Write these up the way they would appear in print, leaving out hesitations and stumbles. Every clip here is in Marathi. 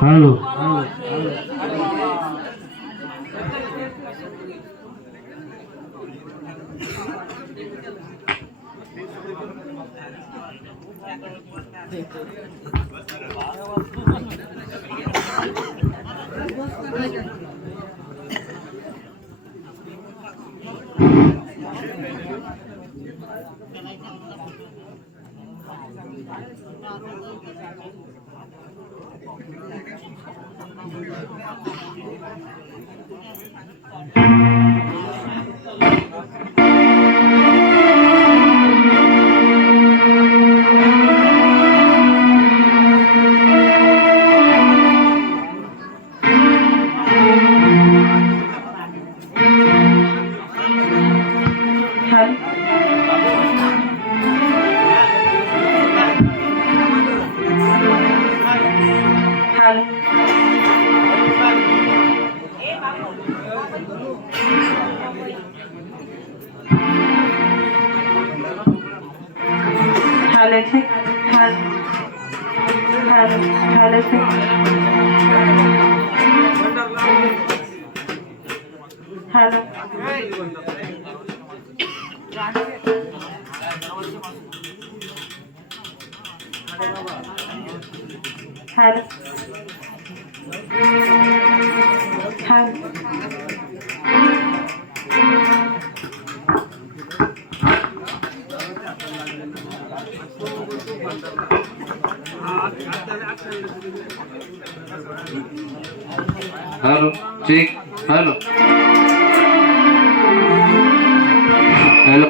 Hello hello check hello hello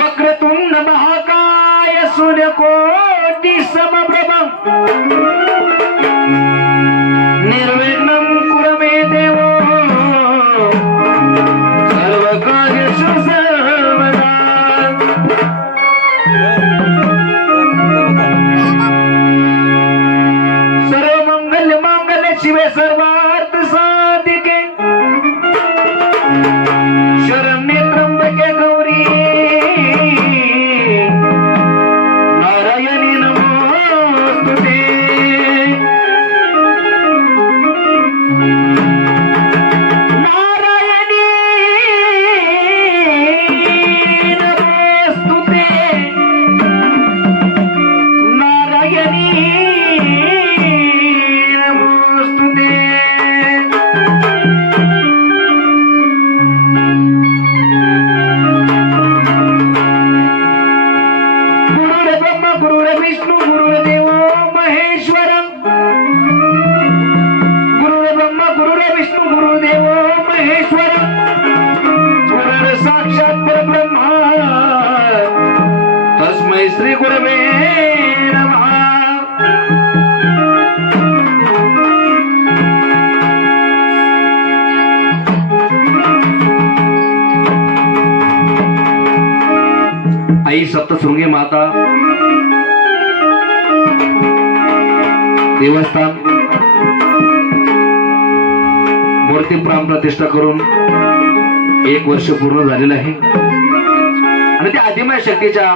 वक्रतुंड महाकाय सूर्यकोटि समप्रभ निर्विघ्नं कुरु मे देवो सर्वकार्येषु सर्वदा। सर्वमंगल मांगल्ये शिवे सर्वार्थ साधिके शरण्ये त्र्यंबके गौरी नारायणी नमोस्तुते। नारायणी नमोस्तुते नारायणी नमोस्तुते। गुरुर्ब्रह्मा गुरुर्विष्णू गुरुर्देवो महेश्वर गुरुर्ब्रह्मा गुरुर्विष्णू गुरुर्देवो महेश्वर गुरुर् साक्षात् परब्रह्मा तस्मै श्री गुरवे नमः। आई सप्तशृंगी माता देवस्थान मूर्ती प्राण प्रतिष्ठा करून 1 वर्ष पूर्ण झालेलं आहे आणि त्या आदिमाय शक्तीच्या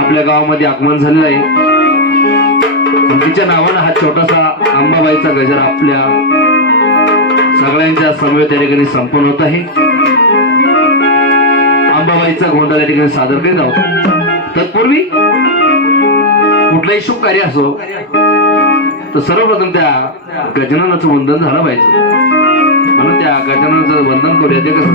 आपल्या गावामध्ये आगमन झालेलं आहे। तिच्या नावानं हा छोटासा अंबाबाईचा गजर आपल्या सगळ्यांच्या समवेत त्या ठिकाणी संपन्न होत आहे। अंबाबाईचा गोंधळ या ठिकाणी सादर करीत आहोत। तत्पूर्वी कुठलंही शुभ कार्य असो तर सर्वप्रथम त्या गजाननाचं वंदन झालं पाहिजे, म्हणून त्या गजाननाचं वंदन करूया। ते कसं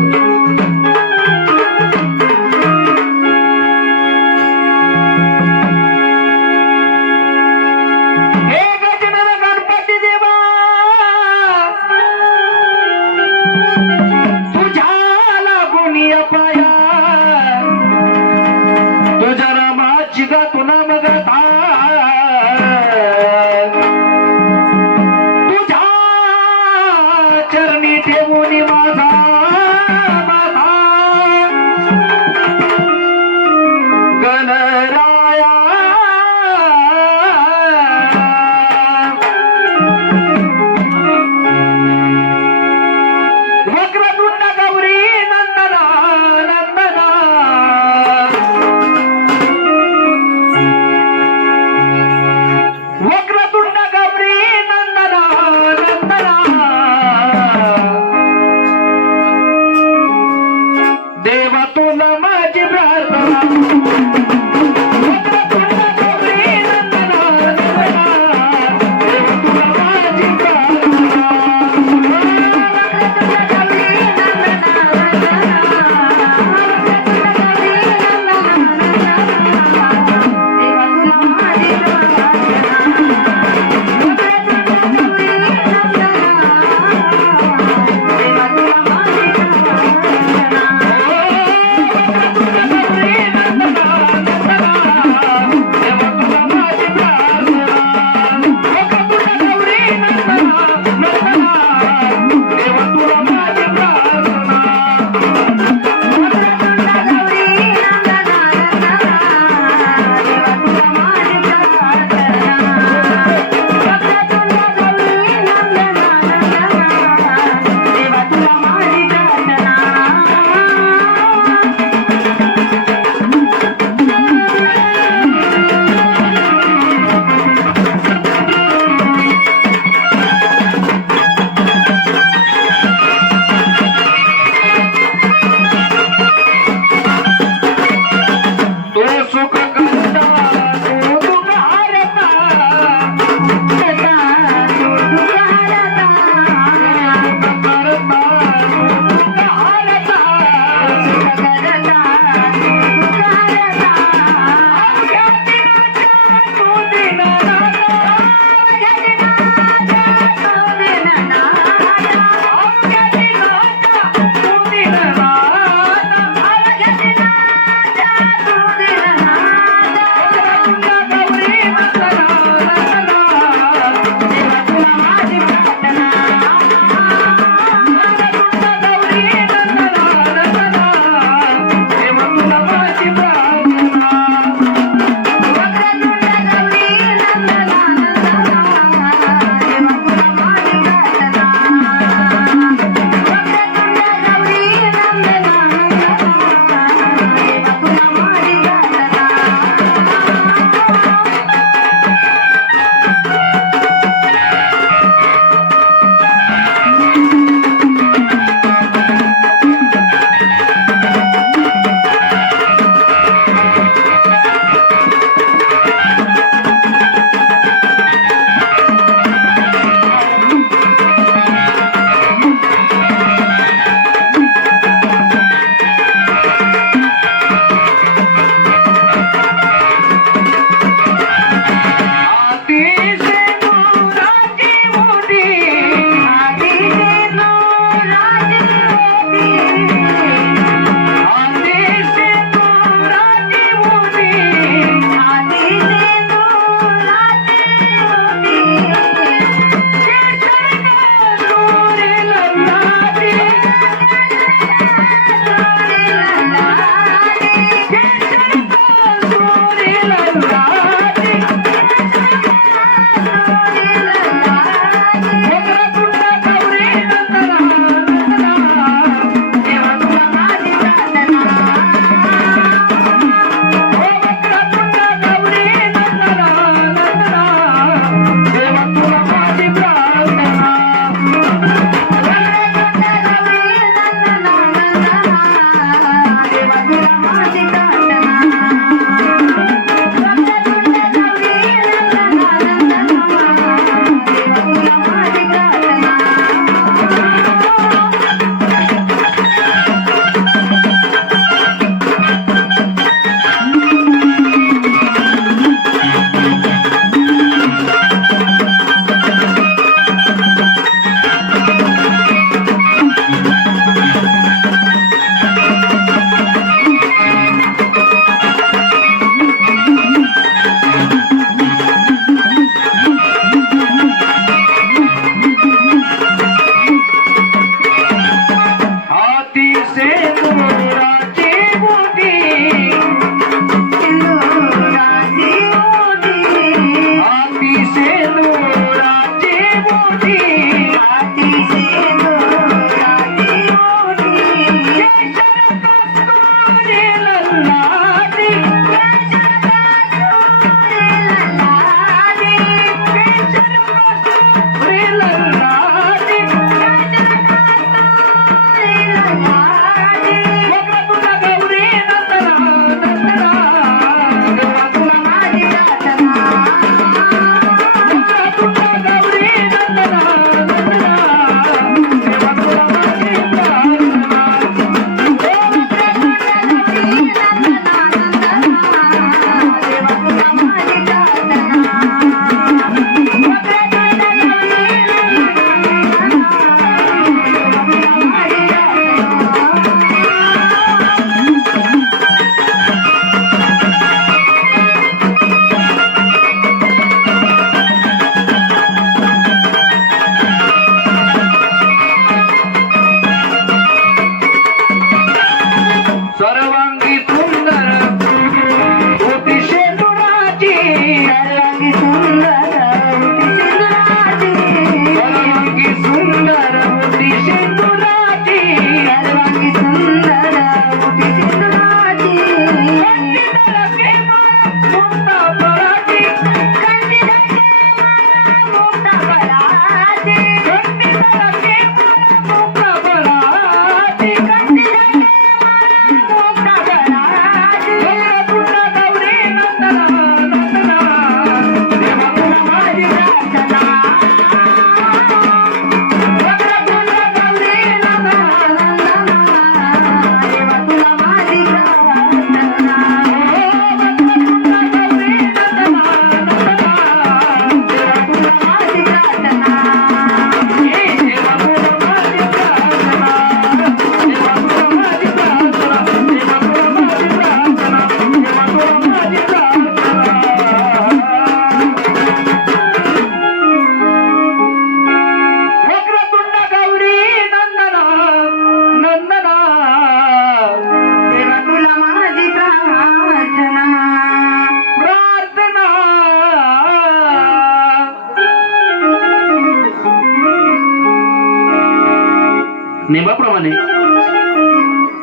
नेमाप्रमाणे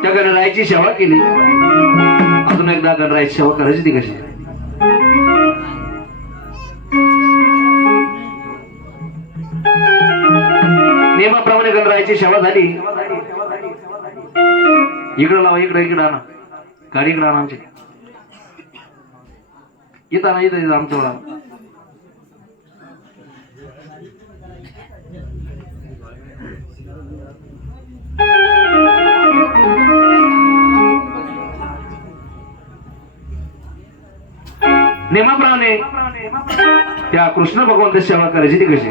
त्या गणरायाची सेवा केली. अजून एकदा गणरायाची सेवा करायची ती कशी? नेमाप्रमाणे गणरायाची सेवा झाली. इकडं लावा, इकडे आणा, गाडी इकडे आणा आमची. इथं ना, इथं आमच्यावर आणा. नेमाप्रमाणे त्या कृष्ण भगवंताची सेवा करायची ती कशी?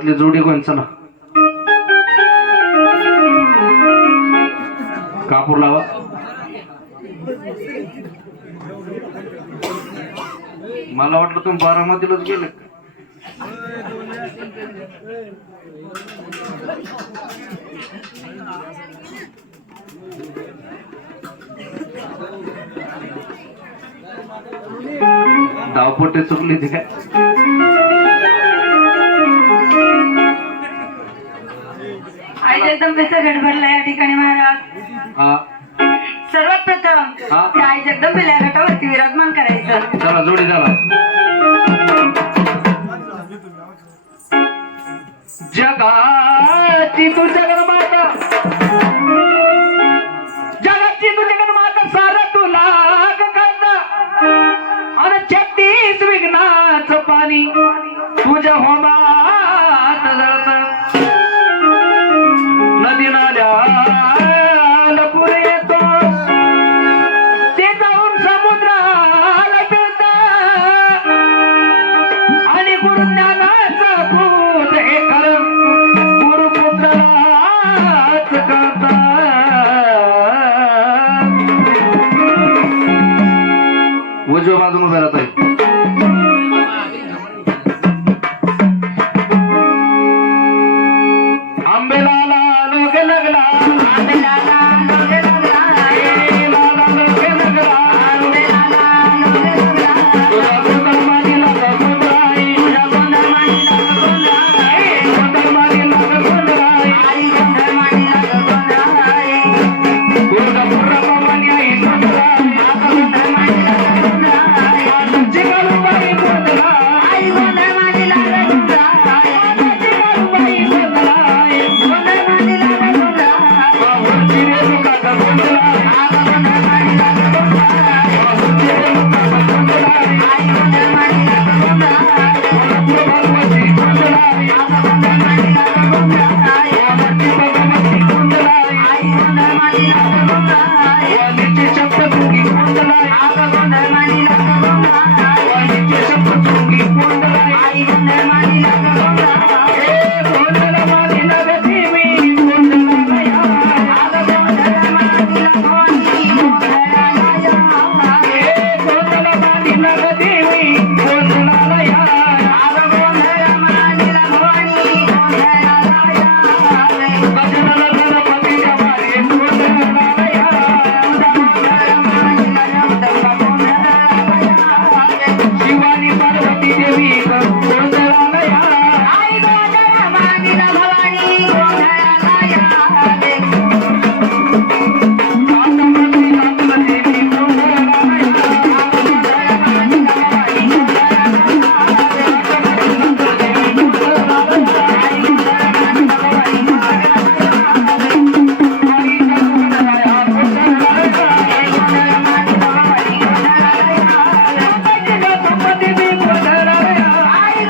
घरातली जोडी कोण चला कापूर लावा मला वाटलं तुम्ही बारामतीलाच गेले धावपट्टे चुकले ते काय आई जगदंबेचा गड भरला या ठिकाणी महाराज. हा सर्वात प्रथम हा. त्या आई जगदंबेला या घाटावरती विराजमान करायचं. चला जोडी झाला जगाची तू जगन्माता जगाची तू जगन्माता सारा तुला करता आणि 36 विघ्नाचं पाणी तुझ्या होमात जळत नदी नाल्याला पूर येतो ते जाऊन समुद्राला पिळत आणि गुरुज्ञानाचं पूत हे खरं गुरुपुत्राच करता उजव्या बाजून उभे राहत आहे आंबेलाला लोग लगला आंबेलाला लोगे लागला, लाला लोग लगला आंबेलाला लोगे लागला. तुझा गोंधळमानीला गोंधळाई तुझ्या गोंधळमानीला गोंधळाई, गोंधळमानीला गोंधळाई आई गोंधळमानीला गोंधळाई, तुझा पुर्रमानी आई गोंधळाई आता गोंधळमानीला गोंधळाई, जिगलबाई गोंधळाई आई गोंधळमानीला गोंधळाई, जिगलबाई गोंधळाई गोंधळमानीला गोंधळाई, बाहुची रे लोकाचा गोंधळाई आता गोंधळमानीला गोंधळाई, बाहुची रे लोकाचा गोंधळाई आई गोंधळमानीला गोंधळाई, भगवती गोंधळाई आता गोंधळमानीला गोंधळाई, भगवती भगवती गोंधळाई आई गोंधळमानीला गोंधळाई, वाणीची शब्दभुंगी गोंधळाई आता गोंधळमानीला गोंधळाई, वाणीची शब्दभुंगी गोंधळाई आई गोंधळमानीला गोंधळाई, हे गोंधळमानीला देवी गोंधळालया आता गोंधळमानीला भवानी गोंधळाला या. हे गोंधळमानीला देवी गोंधळालया आता गोंधळमानीला भवानी गोंधळाला या. गजानन गणपतीच्या मारे गोंधळालया गोंधळमानीला जगदंबा गोंधळाला या. शिवानी पार्वती देवी गोंधळालया आई गोंधळमानीला भवानी गोंधळाला या. कांदमती कांदला देवी गोंधळालया गोंधळमानीला भवानी गोंधळाला या. आई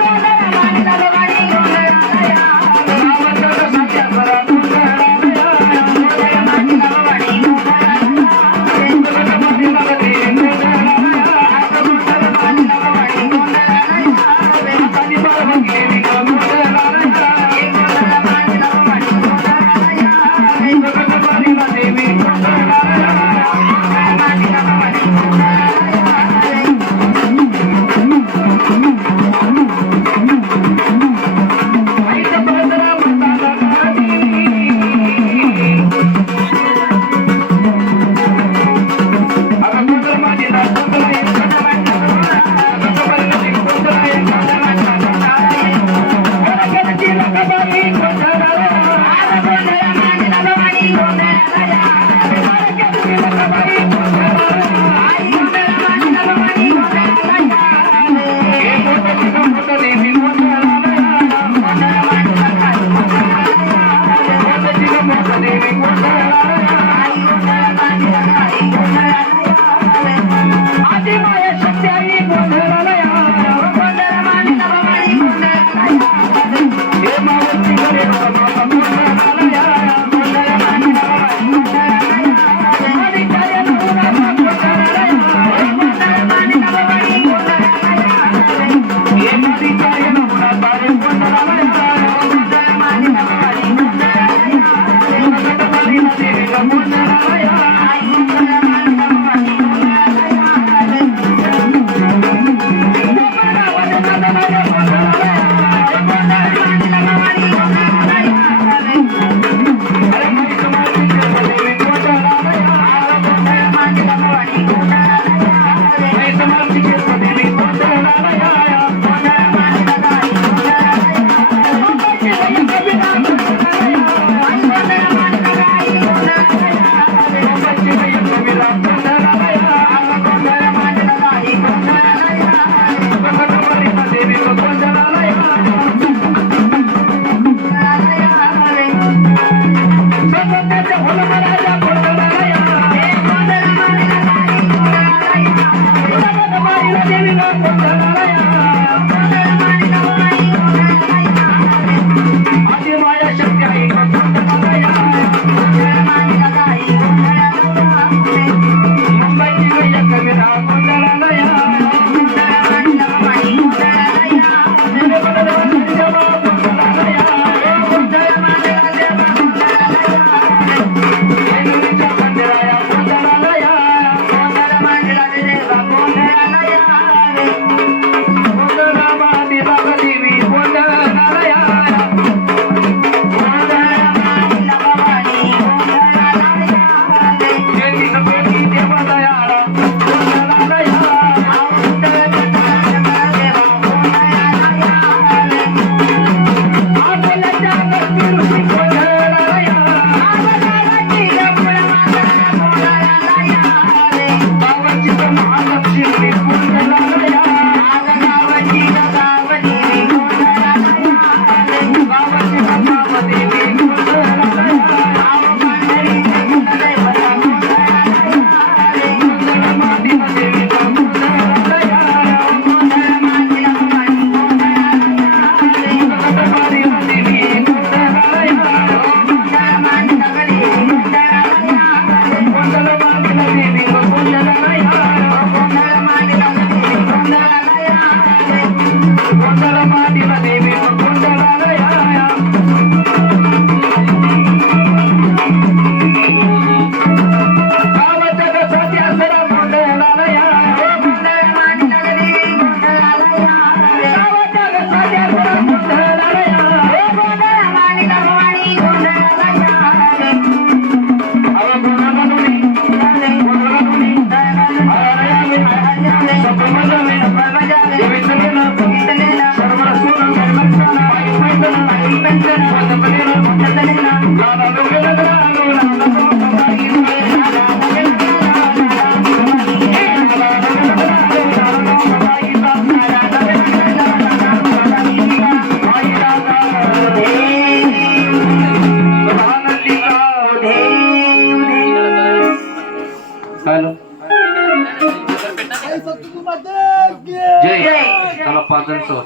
पाचांचं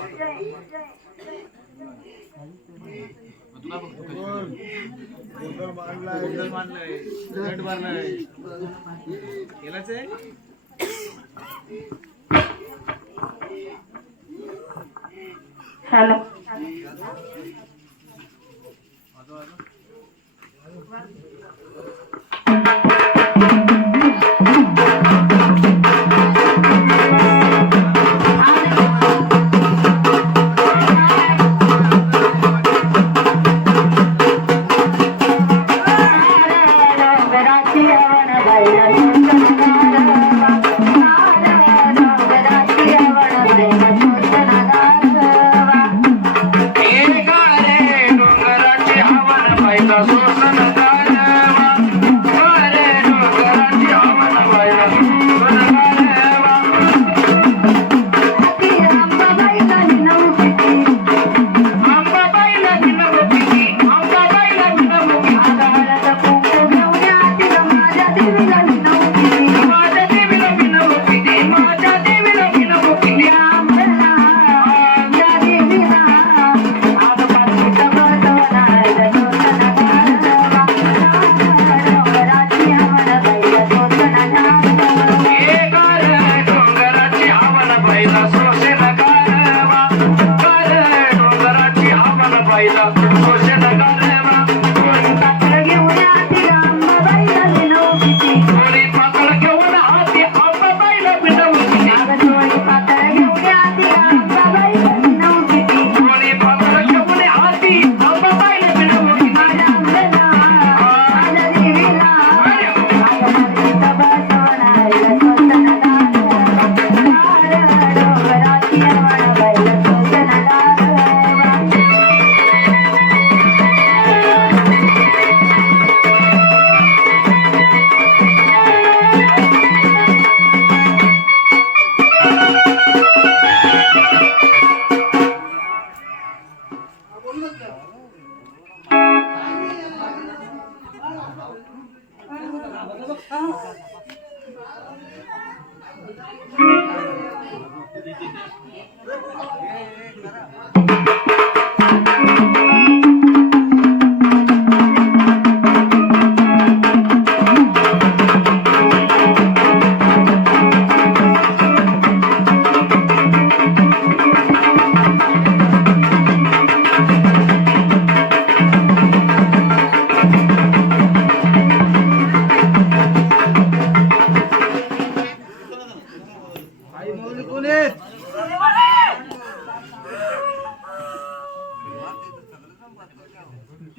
हॅलो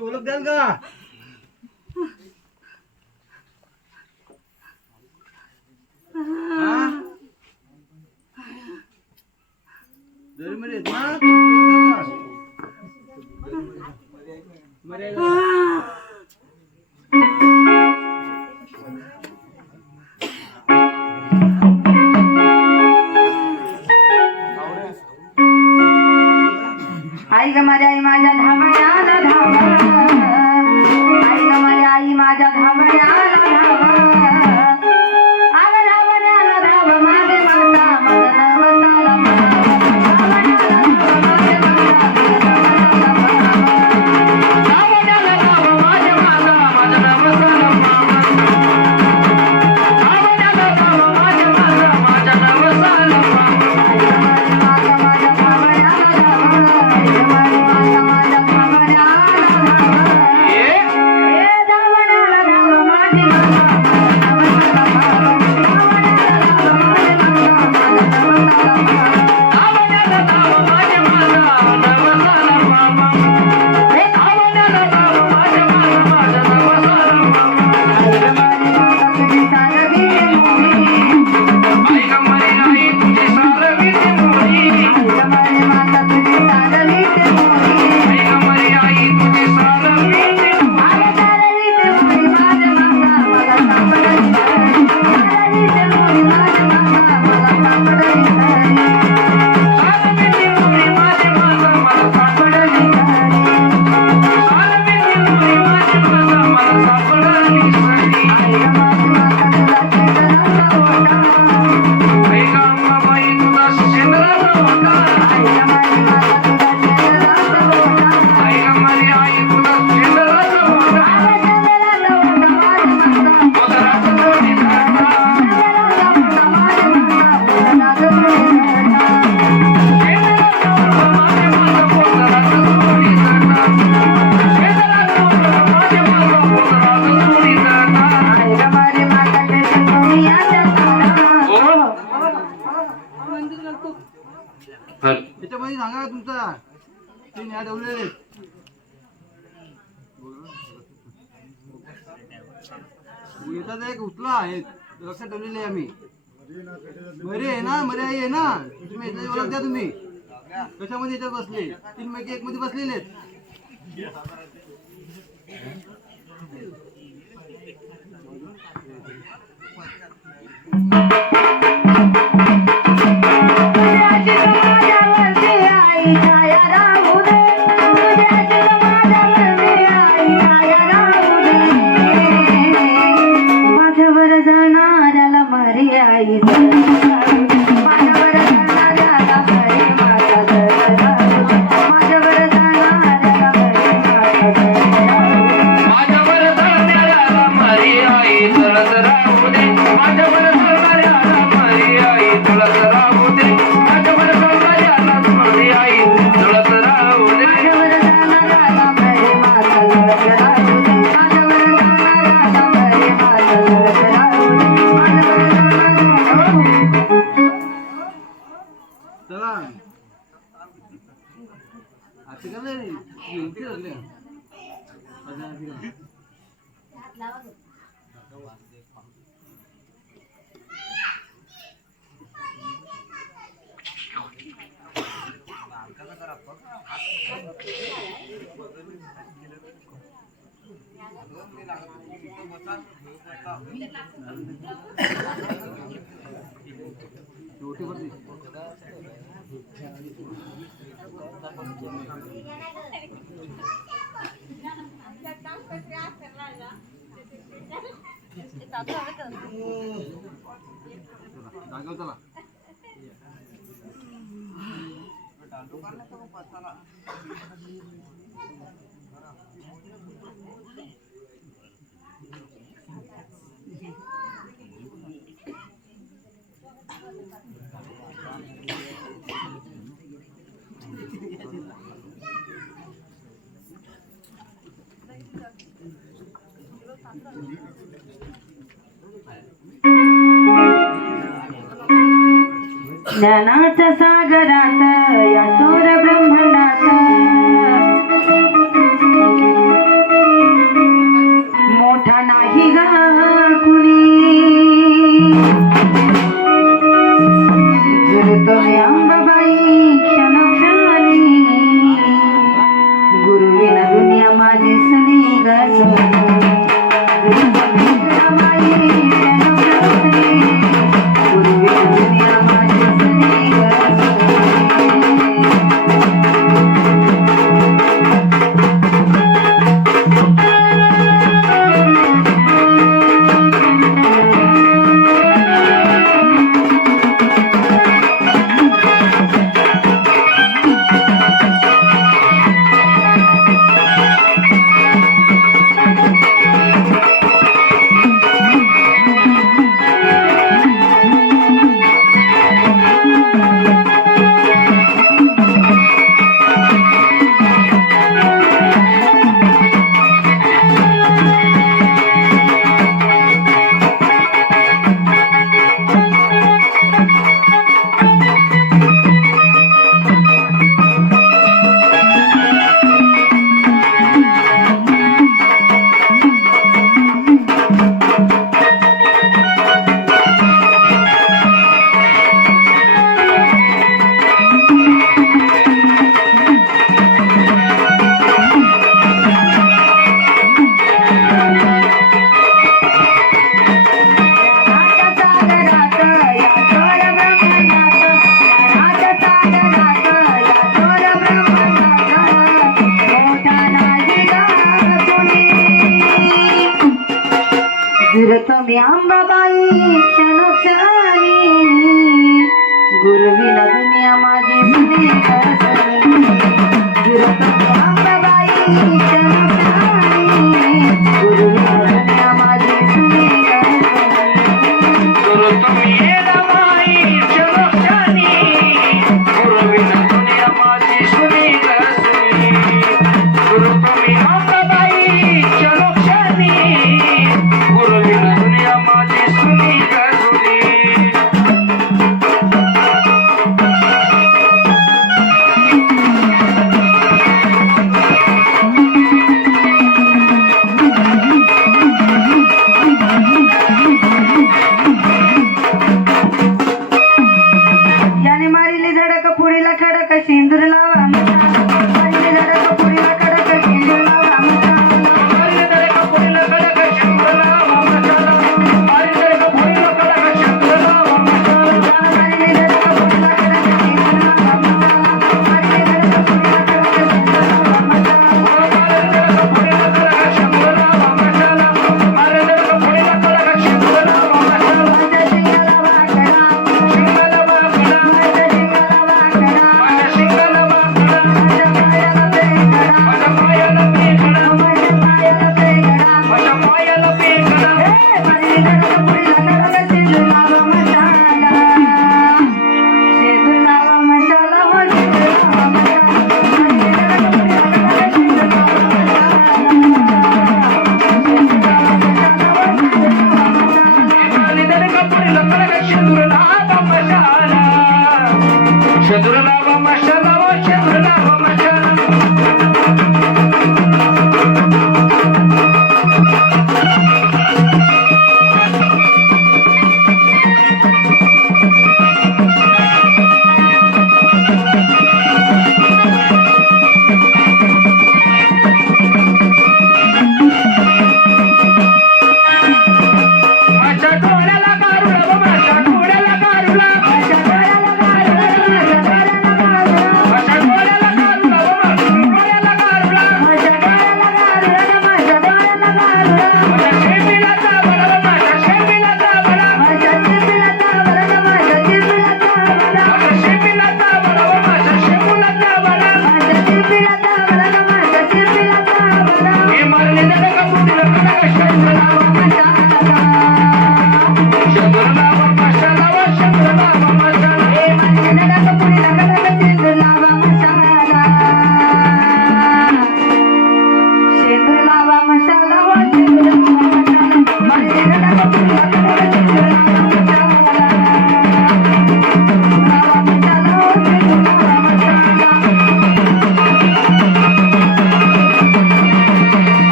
ओळख द्याल का? आई ग माझ्या आई माझ्या धावण्याला धाव, आई ग माझ्या आई माझ्या धावण्याला धाव, आग धावण्याला धाव माझे माता मदन वसाला धावण्याला धाव माझे माता मदन वसाला धावण्याला धाव माझे माता मदन वसाला तुमचा तीन ह्या ठेवलेले येतात एक उचला आहे लक्षात ठेवलेले आहे आम्ही मरे आहे ना मरे आई आहे ना तुम्ही याच्याची ओळख द्या तुम्ही कशामध्ये याच्यात बसले तीन पैकी एक मध्ये बसलेले आहेत ज्ञानाच्या सागरात या सौर ब्रह्मांडात मोठा नाही गा कुणी जर तुम्ही अंबाबाई क्षणक्षणी गुरुविना दुनिया माझी सनी ग तुम्ही अंबाबाई क्षणक्षणी गुरुविना दुनिया माझी सुनी अंबाबाई क्षणक्षणी गुरुविना दुनिया माझी सुनी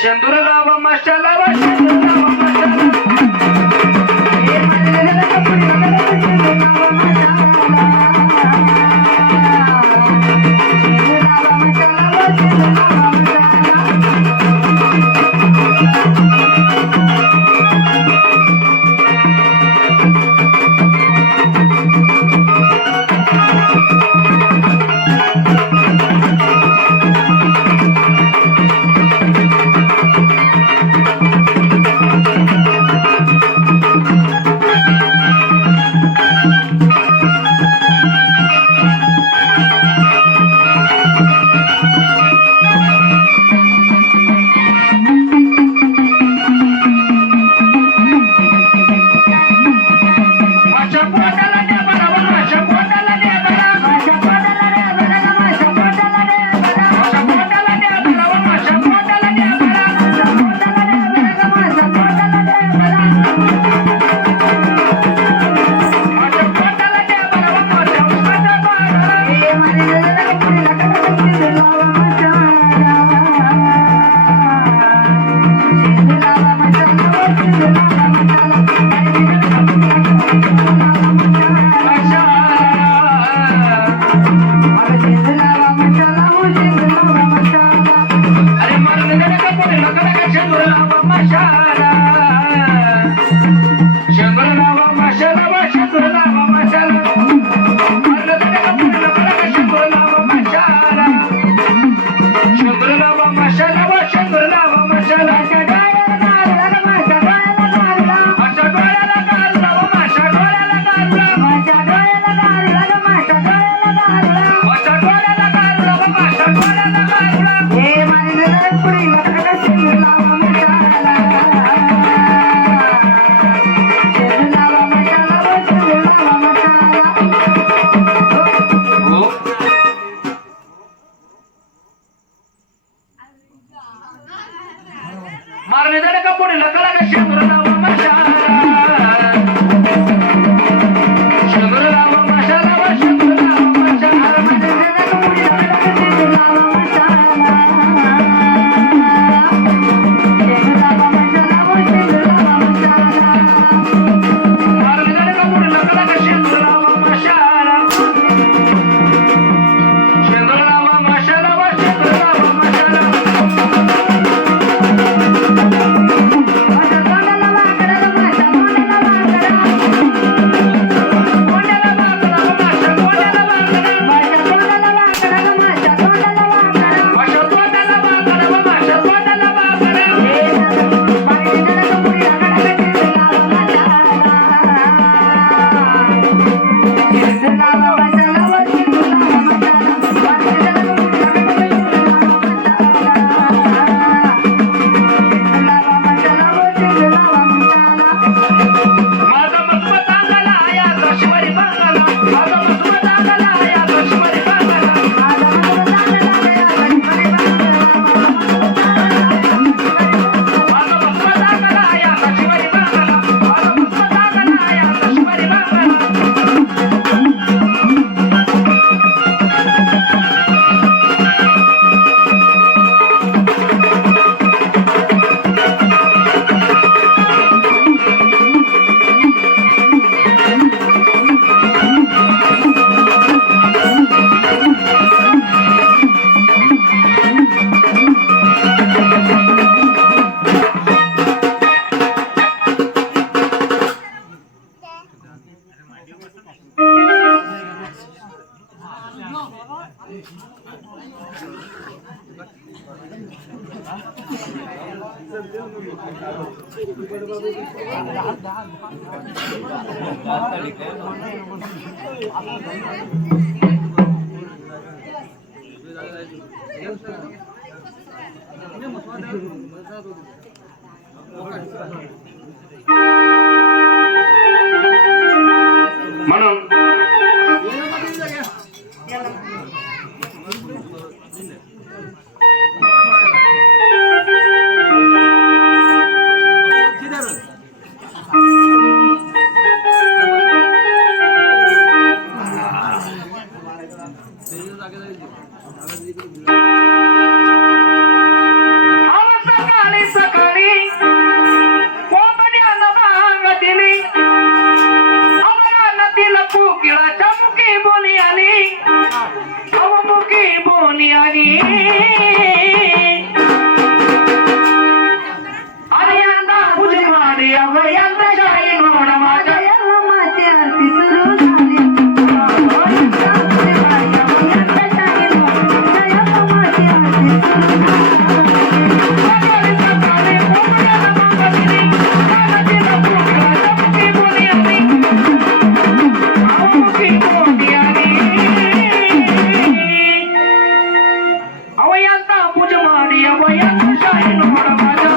शेंदूर लावा मशाला वा शेंदूर लावा मशाला हे मारलेलं कपडे शेंदूर लावा मशाला शेंदूर लावा मशाला वा शेंदूर लावा मारले जाणे का पुढे लकडा का शेंदूर लावा मशाला शेंदूर लावा मशाला वा शेंदूर लावा मशाला मारलेलं कपडे शेंदूर लावा मशाला शेंदूर लावा मशाला वा शेंदूर लावा मशाला मारले जाणे का पुढे लकडा का शेंदूर लावा मशाला शेंदूर लावा मशाला वा शेंदूर लावा मशाला म्हणून आवाज बोली आली आणि आता पूजे मारी अवयंत शाही म्हणून माझ्या माते आरती सुरू झाली माते अवयंता पूजे मारी अवयंत शाही म्हणून माझ्या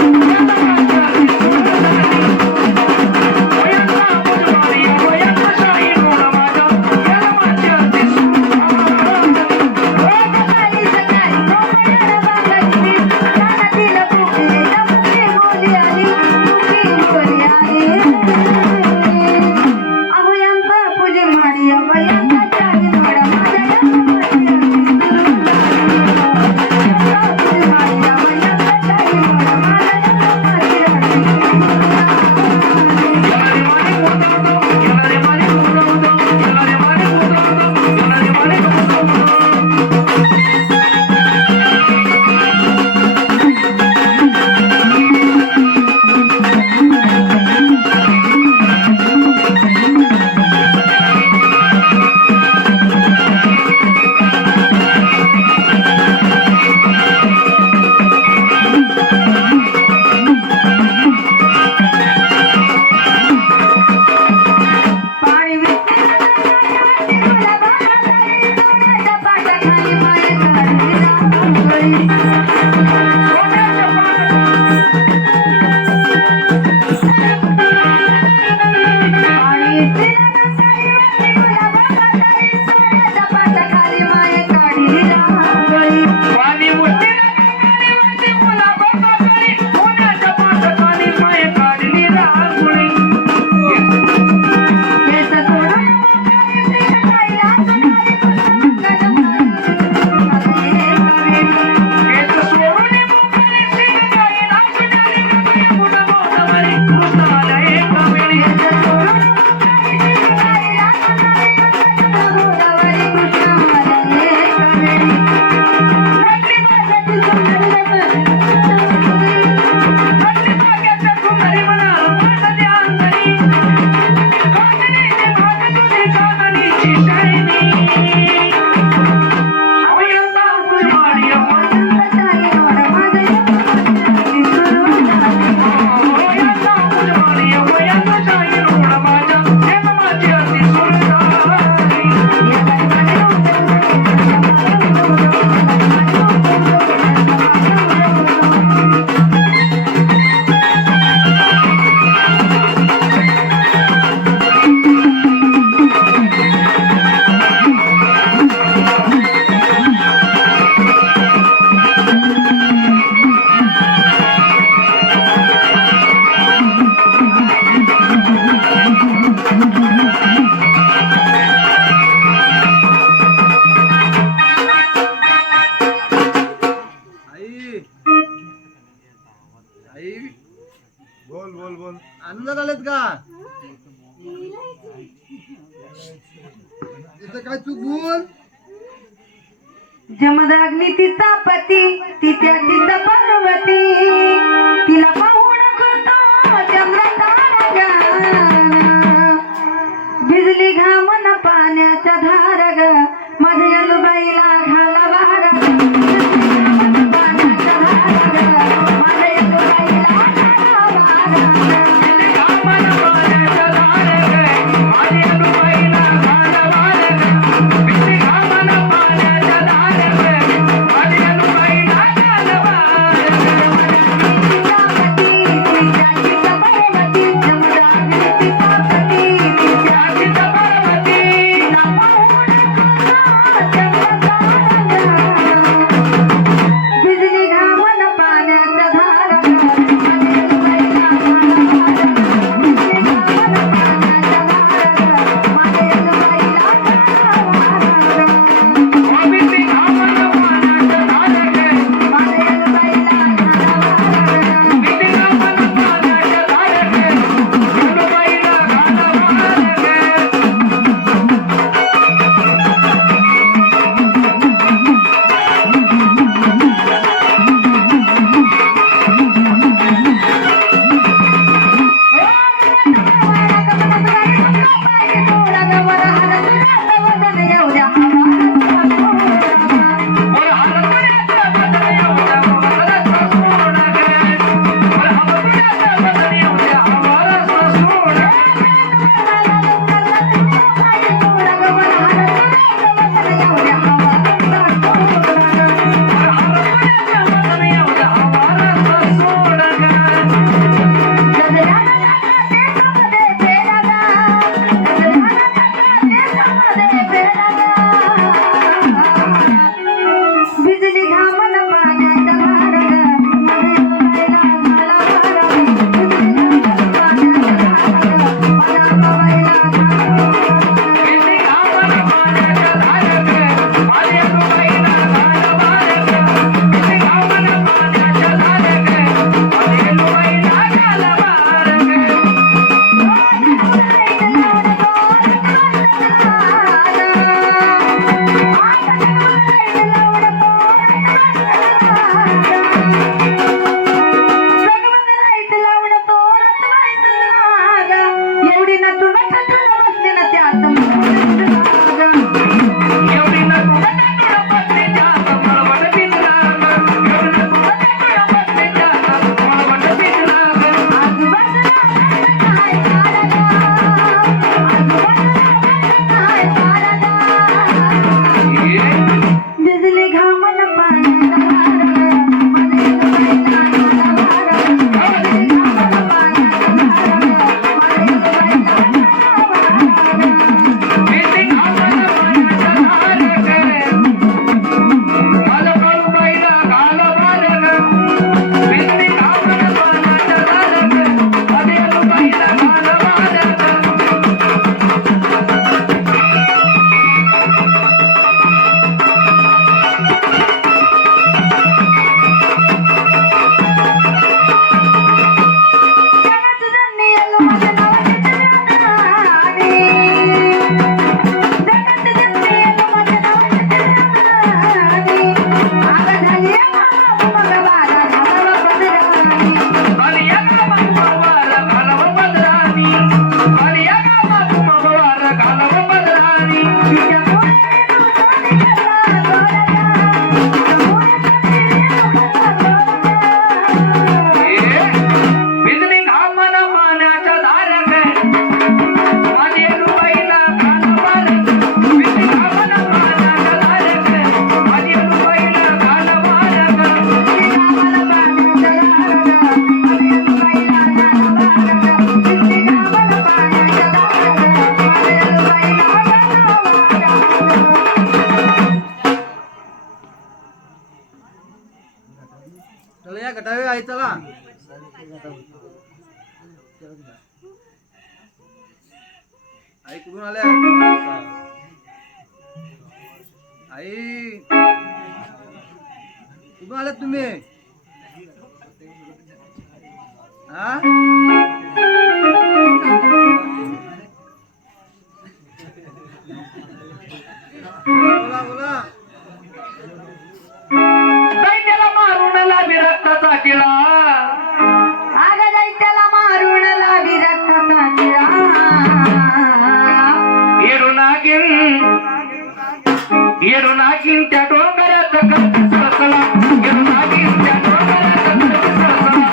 आनंदात आलेत का? इथं काय तू बोल. जमदाग्नी तिचा पती तिच्या तिचा पार्वती तिला पाहून खुलतो चंद्र तारा भिजली घामन पाण्याच्या धार ग माझ्या अनुबाईला घाला वारा पाण्याच्या धार ग माझ्या अनुबाईला घाला वारा चला या गटावे आई चला. आई कुठून आल्या? आई कुठून आल्यात तुम्ही? हा बोला बोला. दैत्याला मारून लावी रक्ताचा किडा अगं दैत्याला मारून लावी रक्ताचा किडा येडू नागिन त्या डोंगरात करते सरसला येडू नागिन त्या डोंगरात करते सरसला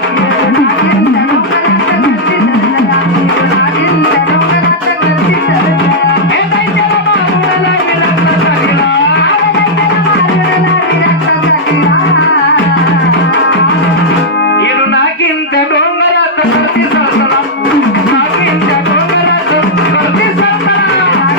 हे दैत्याला मारून लावी रक्ताचा किडा येडू नागिन त्या डोंगरात करते सरसला नागिन त्या डोंगरात करते सरसला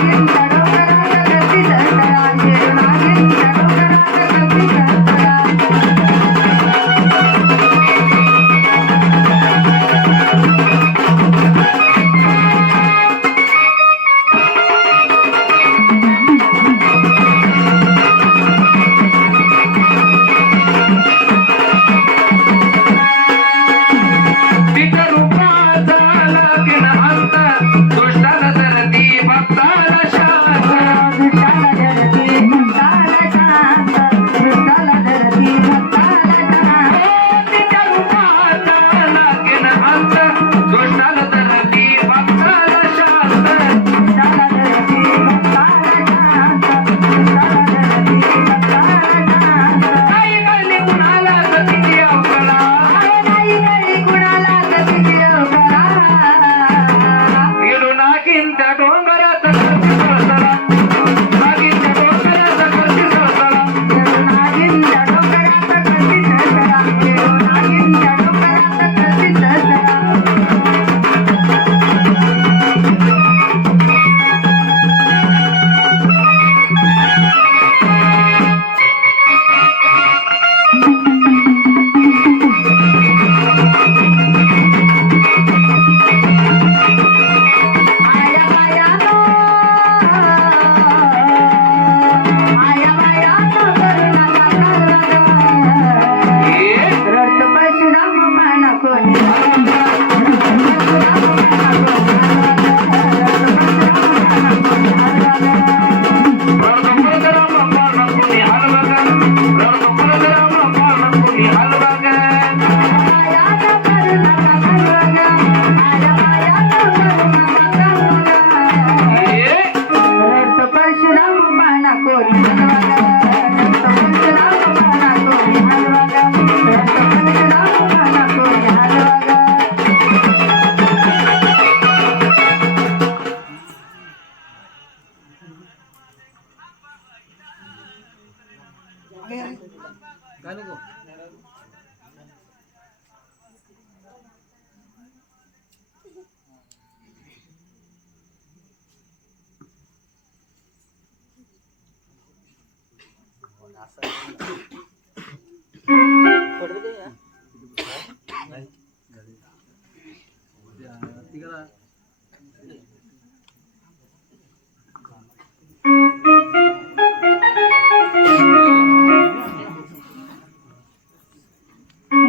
काय नको.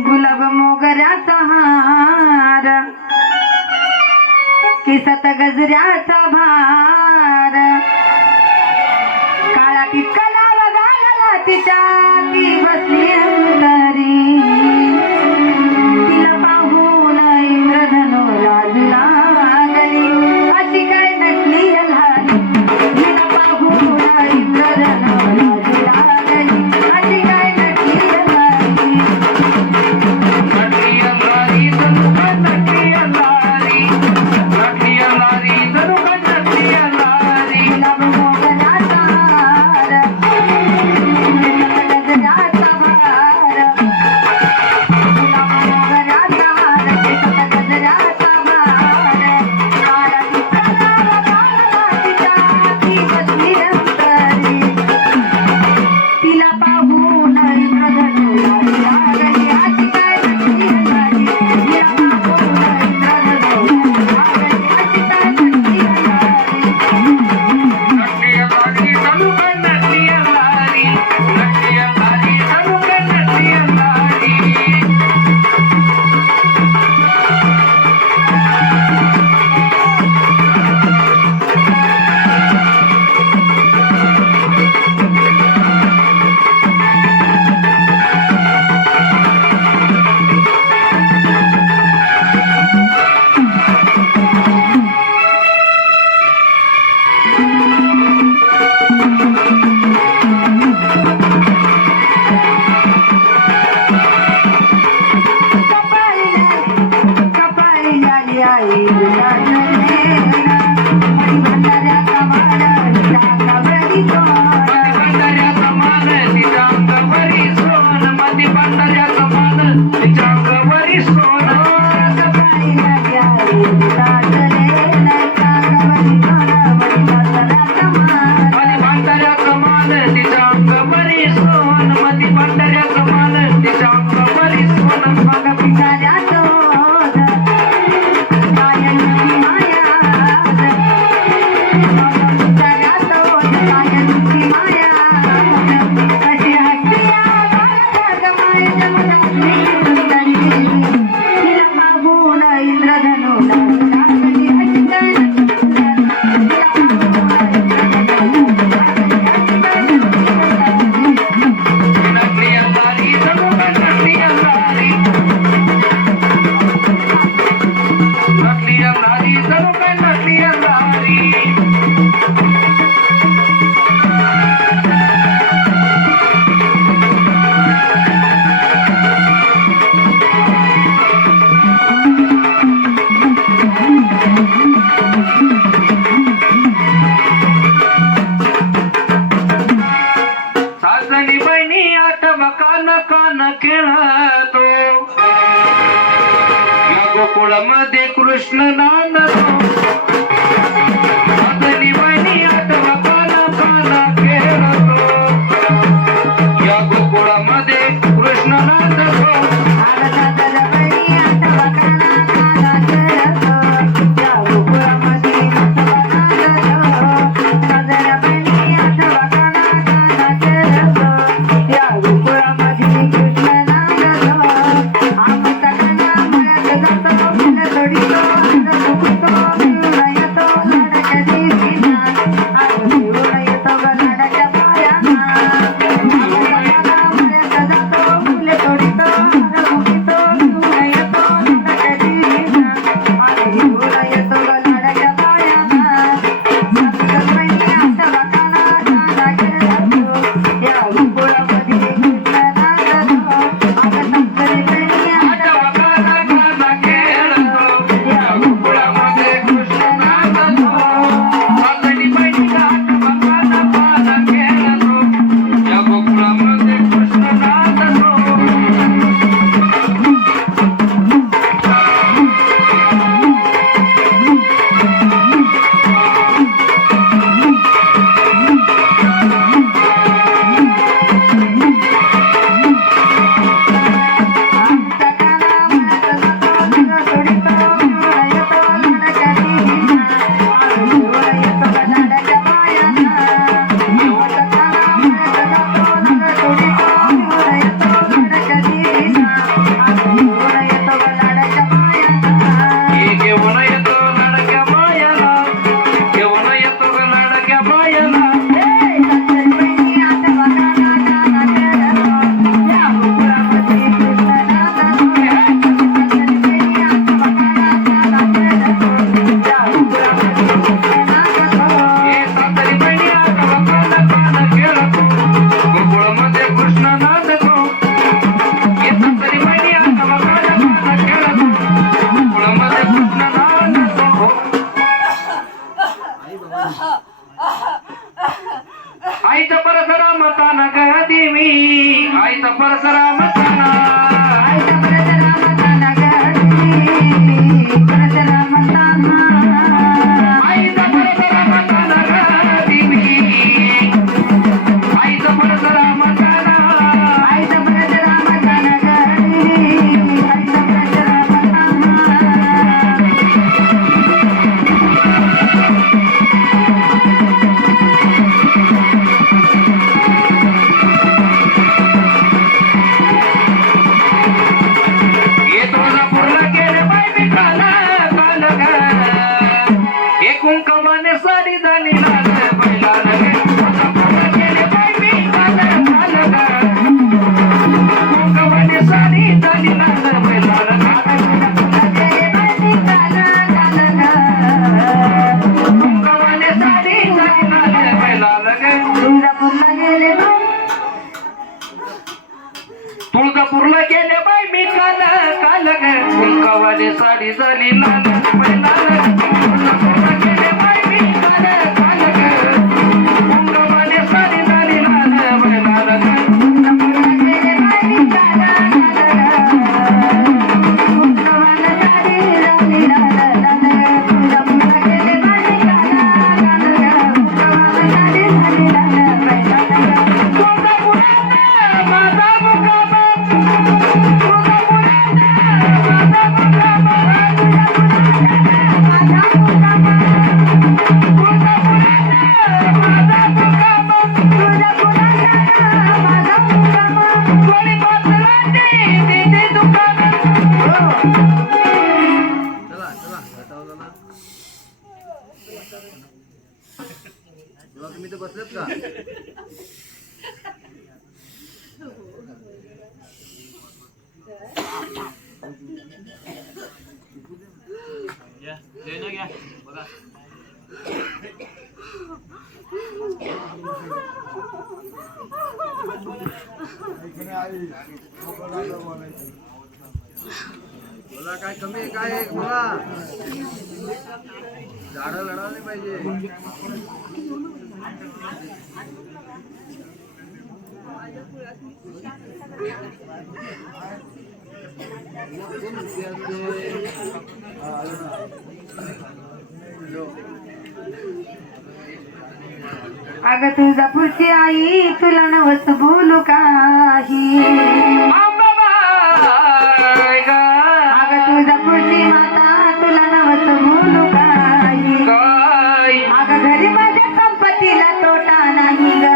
गुलाब मोगऱ्याचा हार केसात गजऱ्याचा भार काळा टिचका लावा गाला तिच्या ती बसली अंतरी तिला पाहून इंद्रधनु लाजू लागली अशी काय नटली लहानी तिला पाहून इंद्रधनु लाजू लागली अशी काय नटली लहानी गुलाब मोगऱ्याचा हार केसात गजऱ्याचा भार आई विचारलेला मणी भंडाऱ्याचा मान अंगावरी सोन मती भंडाऱ्याचा मान तिच्या अंगावरी सोन पाहिला आई विचारलेला अंगावरी सोन मणी भंडाऱ्याचा मान मती भंडाऱ्याचा मान तिच्या अंगावरी सोन मती भंडाऱ्याचा मान तिच्या अंगावरी सोन मग पिसाऱ्याचं ओझ कायमची माया मग पिसाऱ्याचं ओझ कायमची माया कशी हसल्या बाळासारखं मायेच्या मनातली सुंदरी तिला पाहून इंद्रधनुला लागली हसण्याची तिला पाहून नटली अंधारी जणू काय नटली अंधारी नटली अंधारी जणू काय नटली अंधारी सासणी बहिणी आठवा कान कान खेळतो या गोकुळामध्ये कृष्ण नांदतो सासणी बहिणी आठवा कान कान खेळतो या गोकुळामध्ये कृष्ण नांदतो Thank you. माझे साडी झाली लाल बाई लाल तुळजापूरला गेले बाई मी काल काल ग मुंग माझे साडी झाली लाल बाई लाल चला चला घटावला ना तेव्हा तुम्ही तर बसलेत का बोला काय कमी आहे काय आहे? बोला झाडं लढायला नाही पाहिजे अगं तुळजापूरची आई तुला नवस बोलू काही अगं तुळजापूरची माता तुला नवस बोलू काही अगं घरी माझ्या संपत्तीला तोटा नाही ग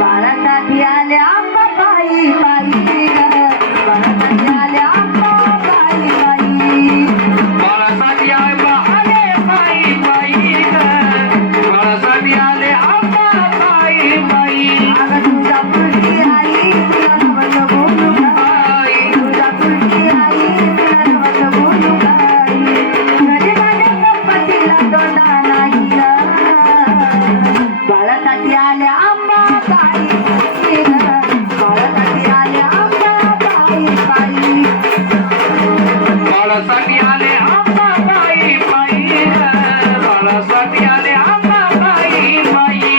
बाळासाठी आले आंबा पायी पायी ग बाळासाठी आले आंबा पायी पायी बाळासाठी आले पायी पायी बाळासाठी आले आंबा पायी पायी अगं तुळजापूरची आई तुला नवस बोलू काही तुळजापूरची आई तुला नवस बोलू काही घरी माझ्या संपत्तीला तोटा नाही ग बाळासाठी आले आंबा पायी पायी ग बाळासाठी आले आंबा पायी पायी बाळासाठी आले आंबा पायी पायी बाळासाठी आले आंबा पायी पायी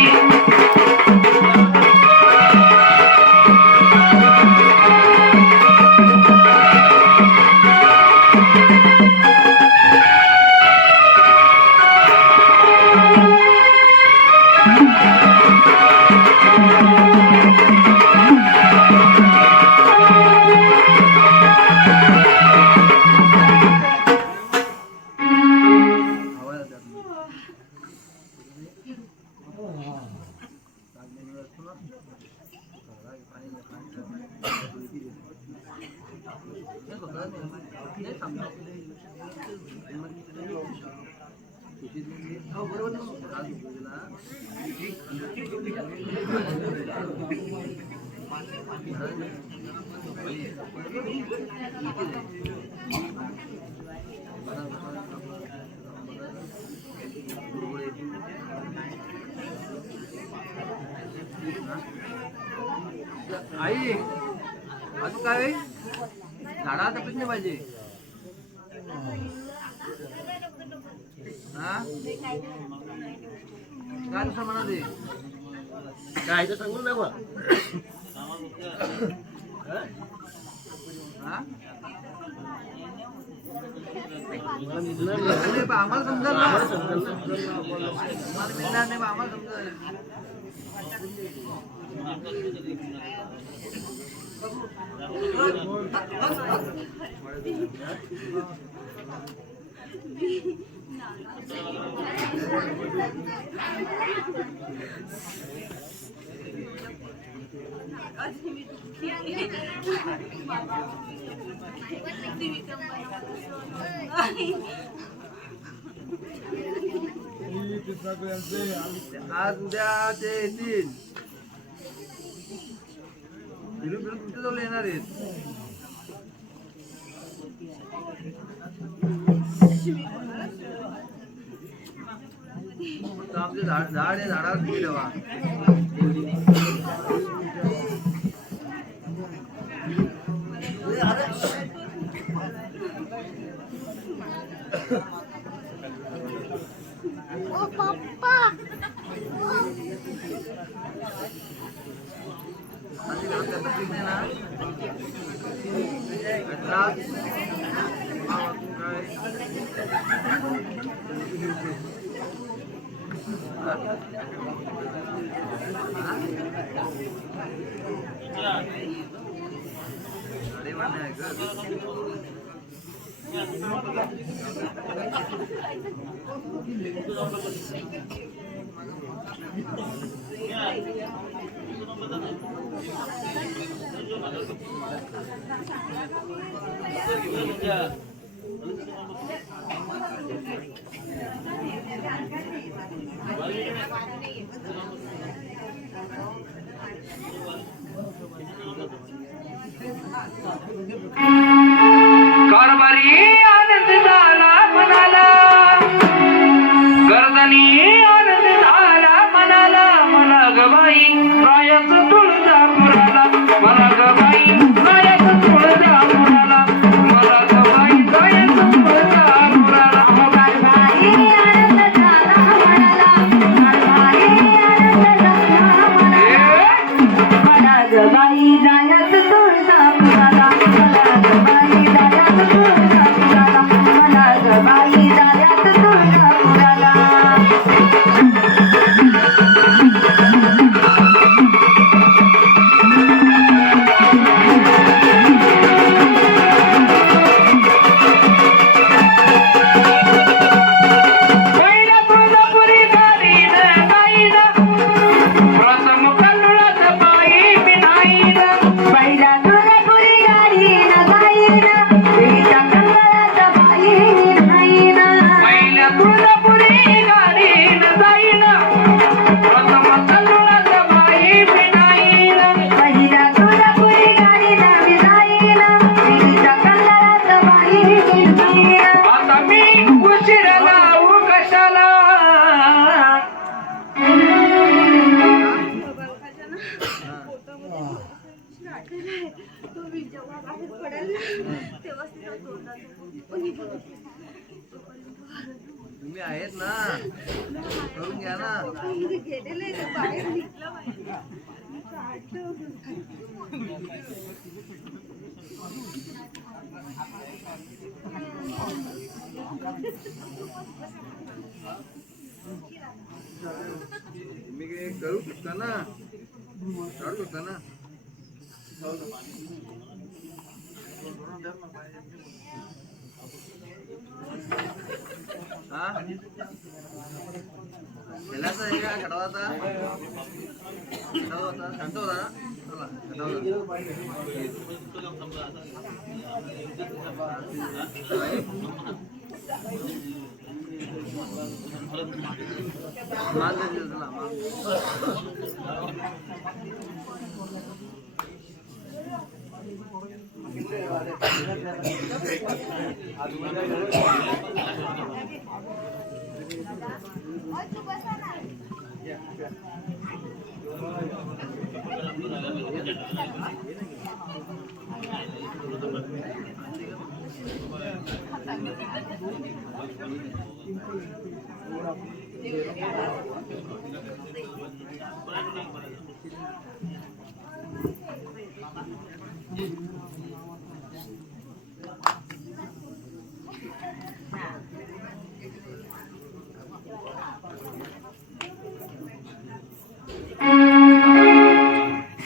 आई अजून काय झाडा तपलीच नाही पाहिजे हा काय दुसरं म्हणा ते काय तर सांगून नाही बा हा आम्हाला समजा नाही बा आम्हाला समजा आज उद्या ते येतील फिरून फिरून तुमच्या जवळ येणार आहेत आमचे झाड आहे झाडावर तुम्ही ठेवा अरे कारभारी आनंद झाला मनाला, गर्दनी आनंद झाला मनाला, मला ग बाई रायाचं तुळजापुराला, मला ग बाई रायाचं तुळजापुराला, मला ग बाई रायाचं तुळजापुराला. कारभारी आनंद झाला मनाला, कारभारी आनंद झाला मनाला, मला ग बाई जायचं तुळजापुराला, मला ग बाई जायचं तुळजापुराला, मला ग बाई जायचं तुळजापुराला. पहिल्या तुळजापुरी गाडीनं जाईनं, प्रथम कल्लोळात बाई बिनाईनं. पहिला तुळजापुरी गाडीनं जाईनं, देवीच्या कंगळात बाई निभाईनं. पहिल्या तुळजापुरी गाडीनं जाईनं, प्रथम कल्लोळात बाई बिनाईनं. पहिला तुळजापुरी गाडीनं मी जाईनं, देवीच्या कंगळात बाई निभाईनं. आता मी उशीर लावू कशाला, तुम्ही आहेत ना, करून घ्या ना. तुम्ही काही करू शकता ना, काढू शकता ना. हा खेळायचं आहे का, खटावाचा होता, शांत होता ना. चला मान दे चला मान.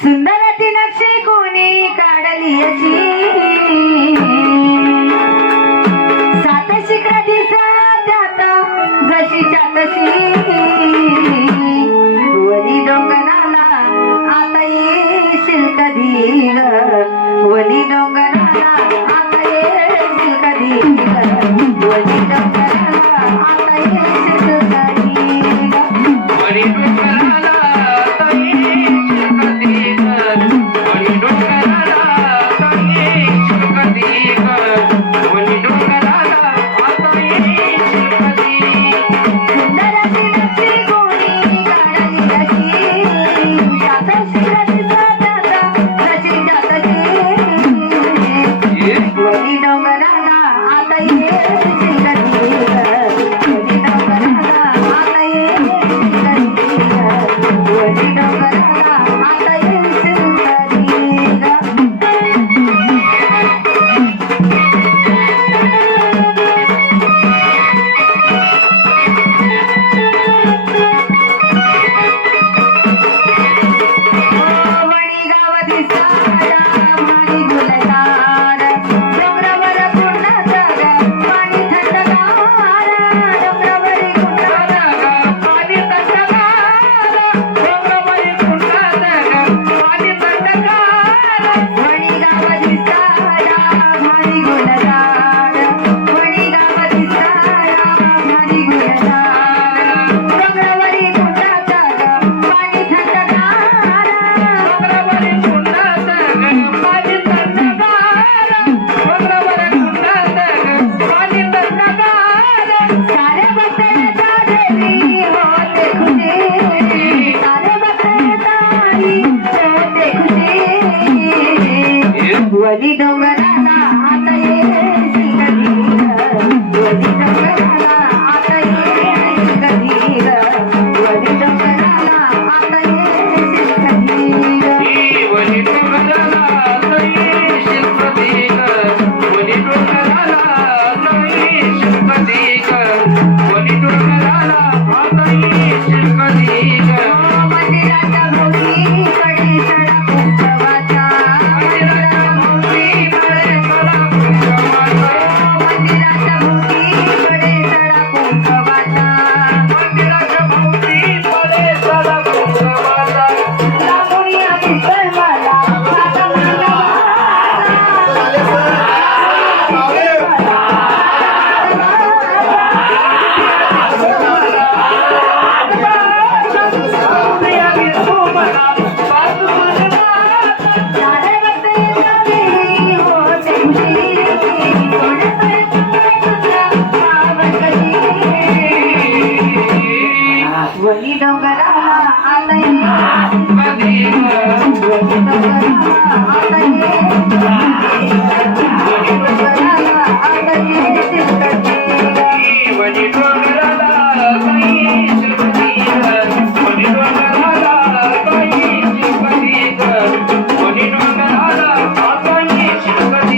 सुंदर ती नक्षी कोणी काढली अशी, सात शिखर दिसा त्यात जशीच्या तशी, वरी डोंगराला आताई वली डोंगराला आता येशील कधी वली डोंगराला आता येशील कधी वली डोंगराला आता येशील कधी वनी डोंगराला नाही शिल्पदी वनी डोंगराला नाही शिल्पदी वनी डोंगराला नाही शिल्पदी मंदिराच्या भोवती कडे सडा कुंकवाचा मंदिराच्या भोवती कडे सडा कुंकवाचा लागूया पिस्तळ मला माझा मुलगा सारे बसलेला देवी होते वली डोंगराला आता ये वली डोंगराला आता ये वली डोंगराला आता ये वनी डोंगराला नाही शिल्पदी वनी डोंगराला नाही शिल्पदी वनी डोंगराला नाही शिल्पदी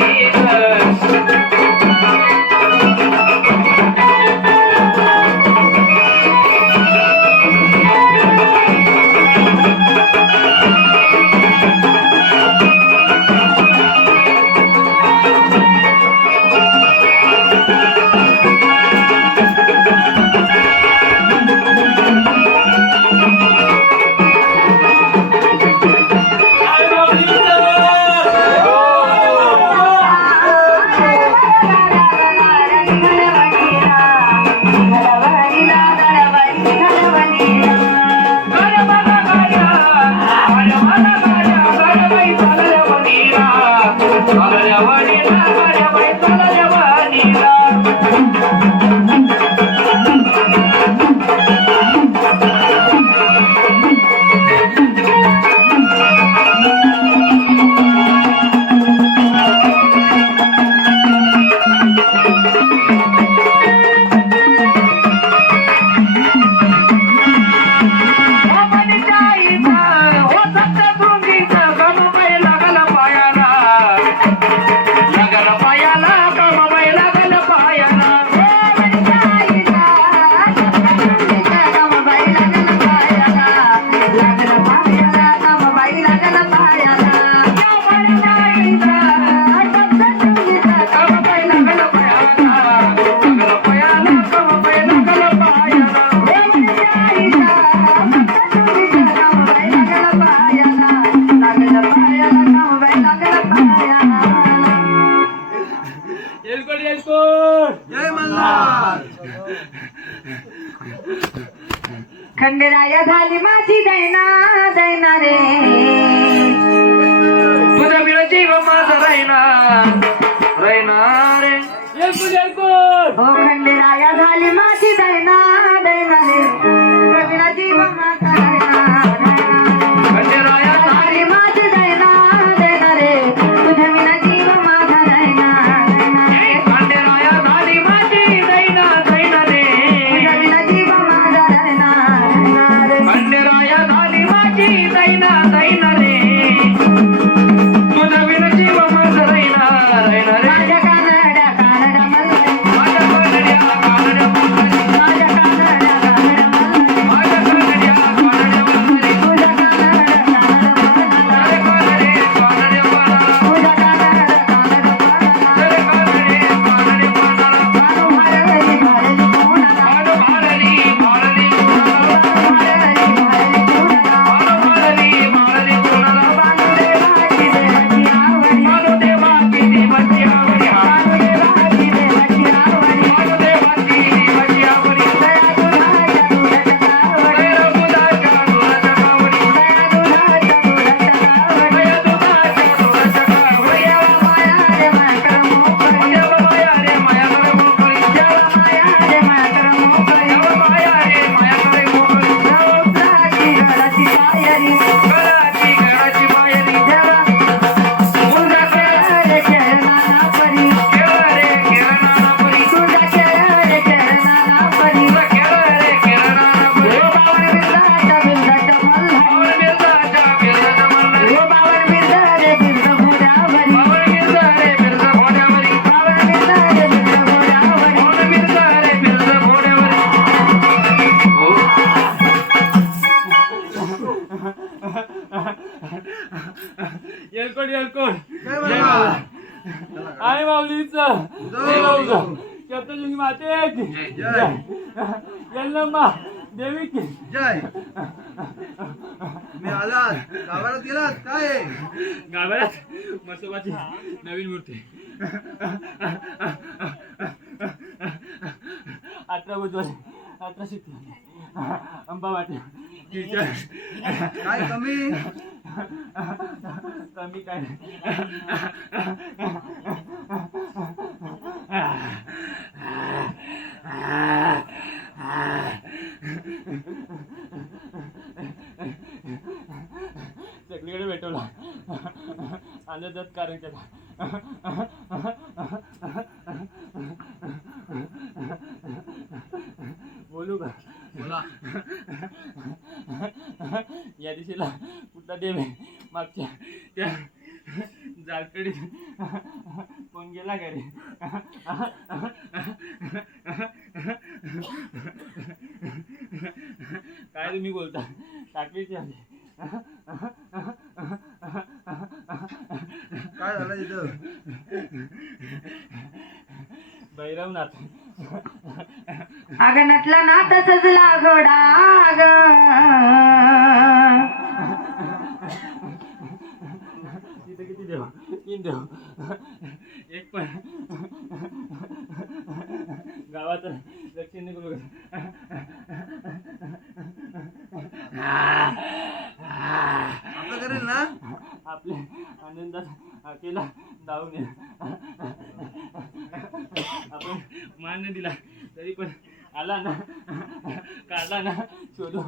जय मल्हार. खंडेराया झाली माझी दैना दैना रे तुझ्या बिना जीव माझा राहिना रे हो खंडेराया झाली माझी दैना दैना रे तुझ्या बिना जीव माझा खंडेराया झाली माझी दैना दैना रे तुझ्या बिना जीव माझा दैना खंडेराया झाली माझी दैना रे तुझ्या बिना जीव माझा दैना रे खंडेराया झाली माझी दैना रे तुझ्या बिना जीव माझा राहिना रे माझ्या कानड्या कानड्या मल्हारी माझ्या आई माऊलीचं सप्तशृंगी माते की जय यल्लम्मा देवी की जय मी आलात गावात गेलात काय आहे? गाभाऱ्यात मसोबाची नवीन मूर्ती 18 बुधवारी 18 शुक्रवारी अंबा वाटे काय कमी कमी काय नाही. सगळीकडे भेटवला आनंदात कारण केला बोलू का बोला या दिशेला कुठला देव आहे मागच्या त्या जाळकडे कोण गेला का रे काय तुम्ही बोलता टाकलीची आधी काय झालं इथं? भैरवनाथ अगं नटला ना तसंच घोडा ग तिथे किती देव 3 देव एक पण गावाचं लक्ष नाही करू आपलं करेल ना? आपल्या आनंदात केला धावून ये आपण मान नाही दिला तरी पण आला ना काढला ना शोधू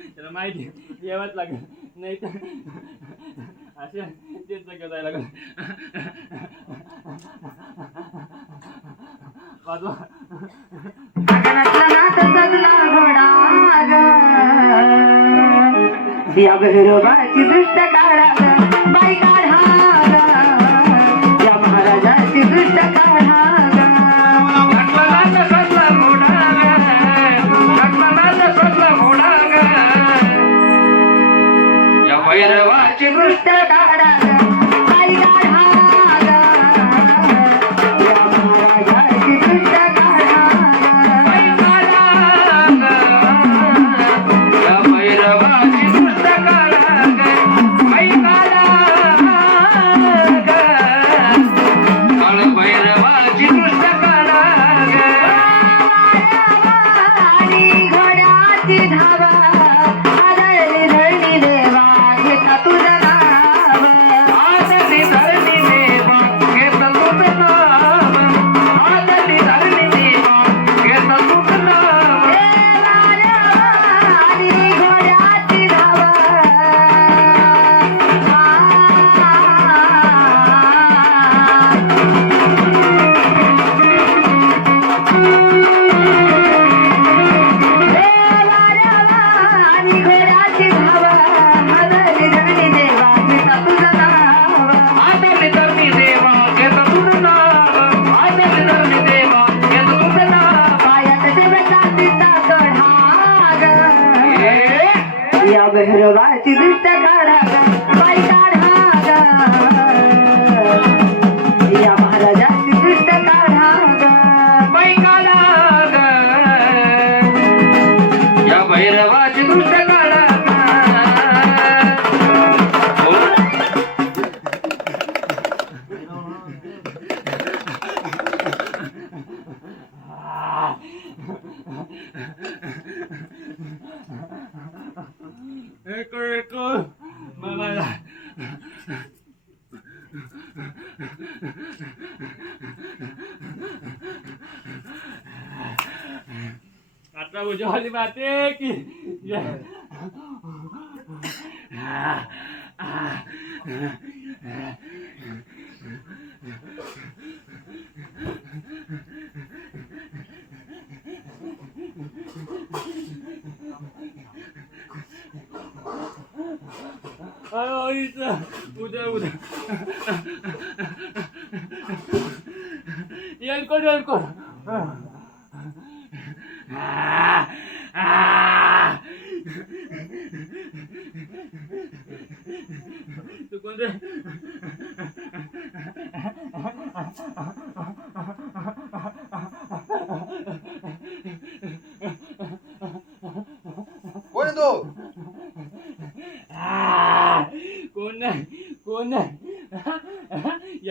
त्याला माहिती यावंच लागेल नाही तर असे तेच जायला लागेल वाजवा अगं नटला ना तसंच घोडा ग या भैरवाची दृष्ट काढा ग बाई काढा ग या महाराजाची दृष्ट काढा ग या भैरवाची दृष्ट काढा ग बाई काढा ग या महाराजाची दृष्ट काढा ग या भैरवाची दृष्ट काढा ग बाई काढा ग काळ भैरवाची दृष्ट काढा ग आणि घोड्याची धावा आदळली धरणी देवा घेता तुझं नाव आदली धरणी देवा घेत तुझ नाव आदली धरणी देवा घेत तुझ नाव आणि घोड्याची धावा आणि घोड्याची धावा आदळली धरणी देवा घेता तुझं नाव आदली धरणी देवा घेत तुझ नाव आदली धरणी देवा घेत तुझ नाव पायात ठेवता तिचा कढा ग ए या भैरवाची दृष्ट काढा ग बाई काढा ग या महाराजाची दृष्ट काढा ग बाई काढा ग या भैरवाची दृष्ट काढा ग एक मला आता उजवाली माते की जय उद्या उद्या येलकोड तू कोणते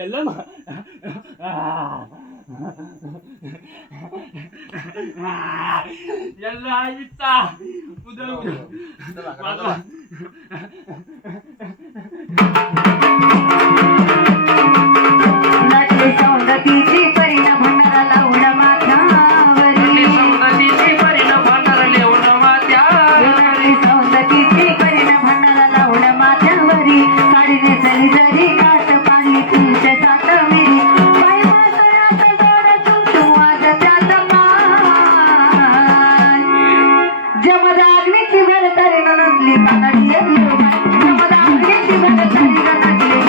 ಎಲ್ಲಮ್ಮ ಎಲ್ಲ ಇತ್ತ ಉದರ नटली सौंदतीची परिणा भंडारा लावून माथ्यावरी सौंदतीची परिणाम भांडारले उन्नवात्या नटली सौंदतीची परिणा भंडारा लावून माथ्यावरी साडी नेसली जरी काट पाणी 307 मिरी पाय मातळ्यात जोड तुमचू आज त्यात पाय जमदाग्नीची भर तरी नटली कानडी जमदाग्नीची भर तरी नटली कानडी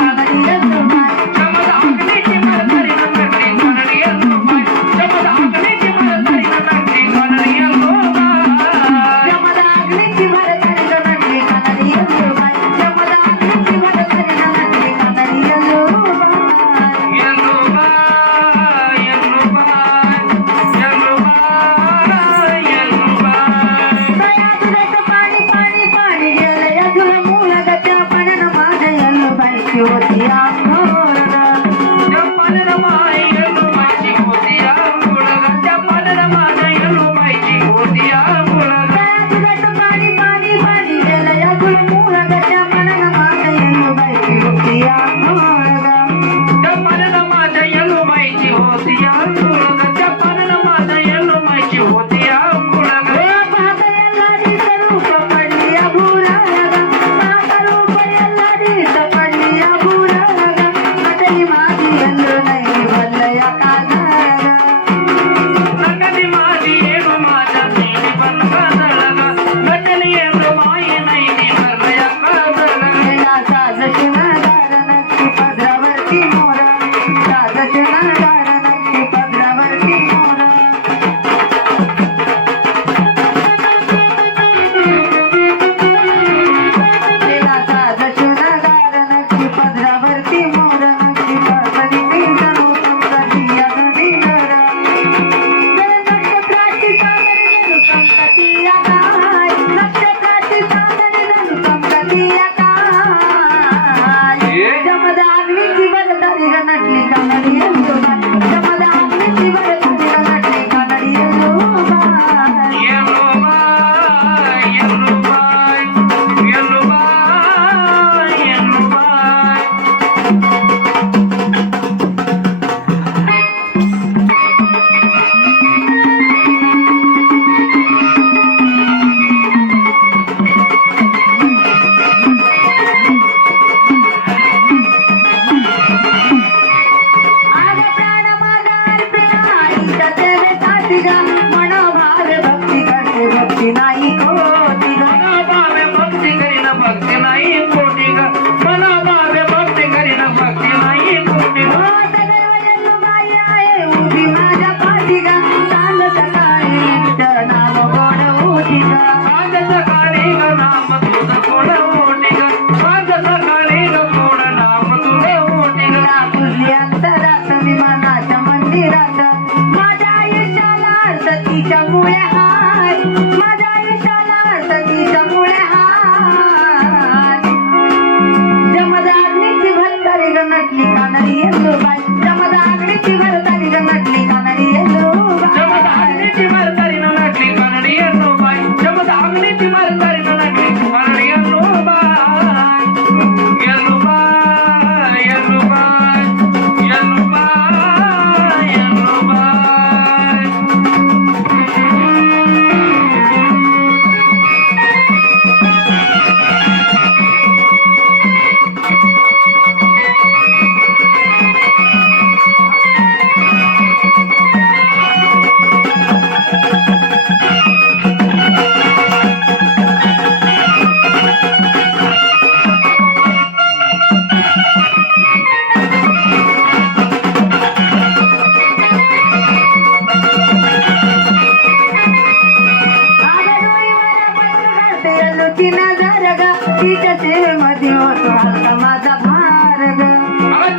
तिच्या सेवेमध्ये होतो हलका माझा भार ग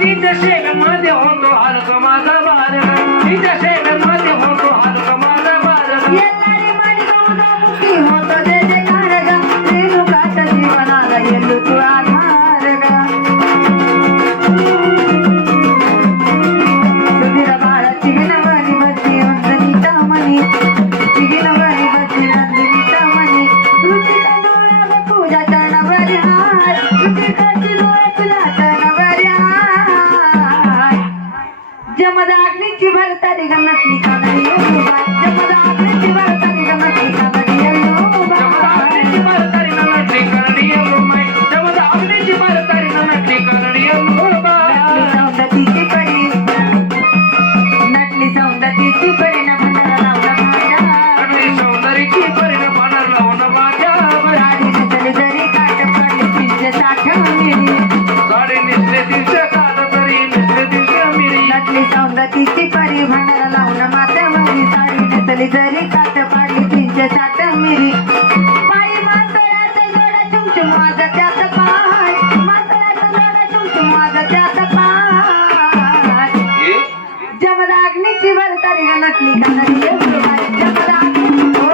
तिच्या सेवेमध्ये होतो हलका माझा भार तिच्या सेवेमध्ये होतो हलका माझा भार येणारी माझी गौरवमुखी होतो जय जयकार ग रेणुकाच्या जीवनाला येतो तू आधार ग जमदाग्नीची भरतारी ग नटली कानडी येल्लोबा जमदाग्नीची भरतारी ग नटली कानडी येल्लोबा जमदाग्नीची भरतारी नटली कानडी येल्लोबा जमदाग्नीची भरतारी नटली कानडी येल्लोबा नटली सौंदतीची परी न भंडारा लावला माझ्या नटली सौंदर्याची परी न भंडारा लावला माझ्या साडी नेसली जरी काट पडली 360 मिरी साडी नेसली 360 तरी नेसली 360 मिरी नटली सौंदतीची परी भंडारा लावला माथ्यावरी साडी नेसली जरी काट पडली 360 मिरी पायी मास्तराचा जोडा चुमचुम वाजत्यात पाय मास्तराचा जोडा चुमचुम वाजत्यात पाय जमदाग्नीची भरतारी ग नटली कानडी येल्लोबा जमदाग्नी हो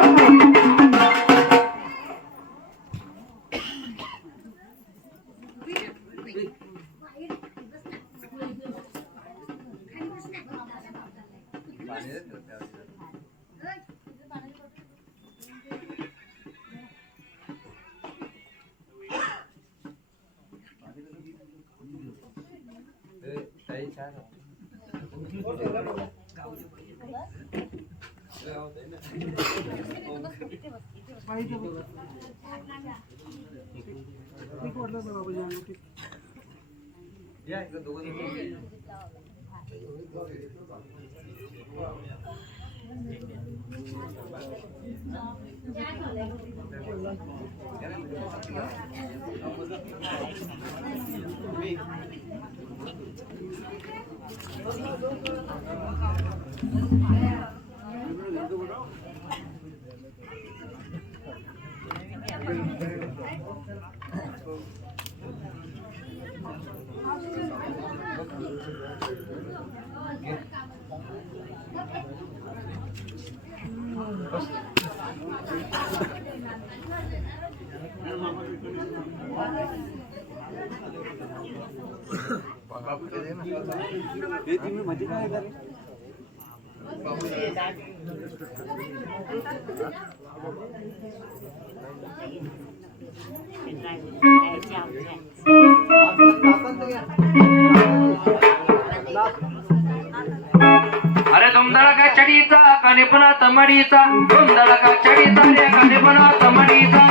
अरे तुमदळा का चढीचा कानेपणा तमडीचा तुमदळा का चढीचा रे कानेपणा तमडीचा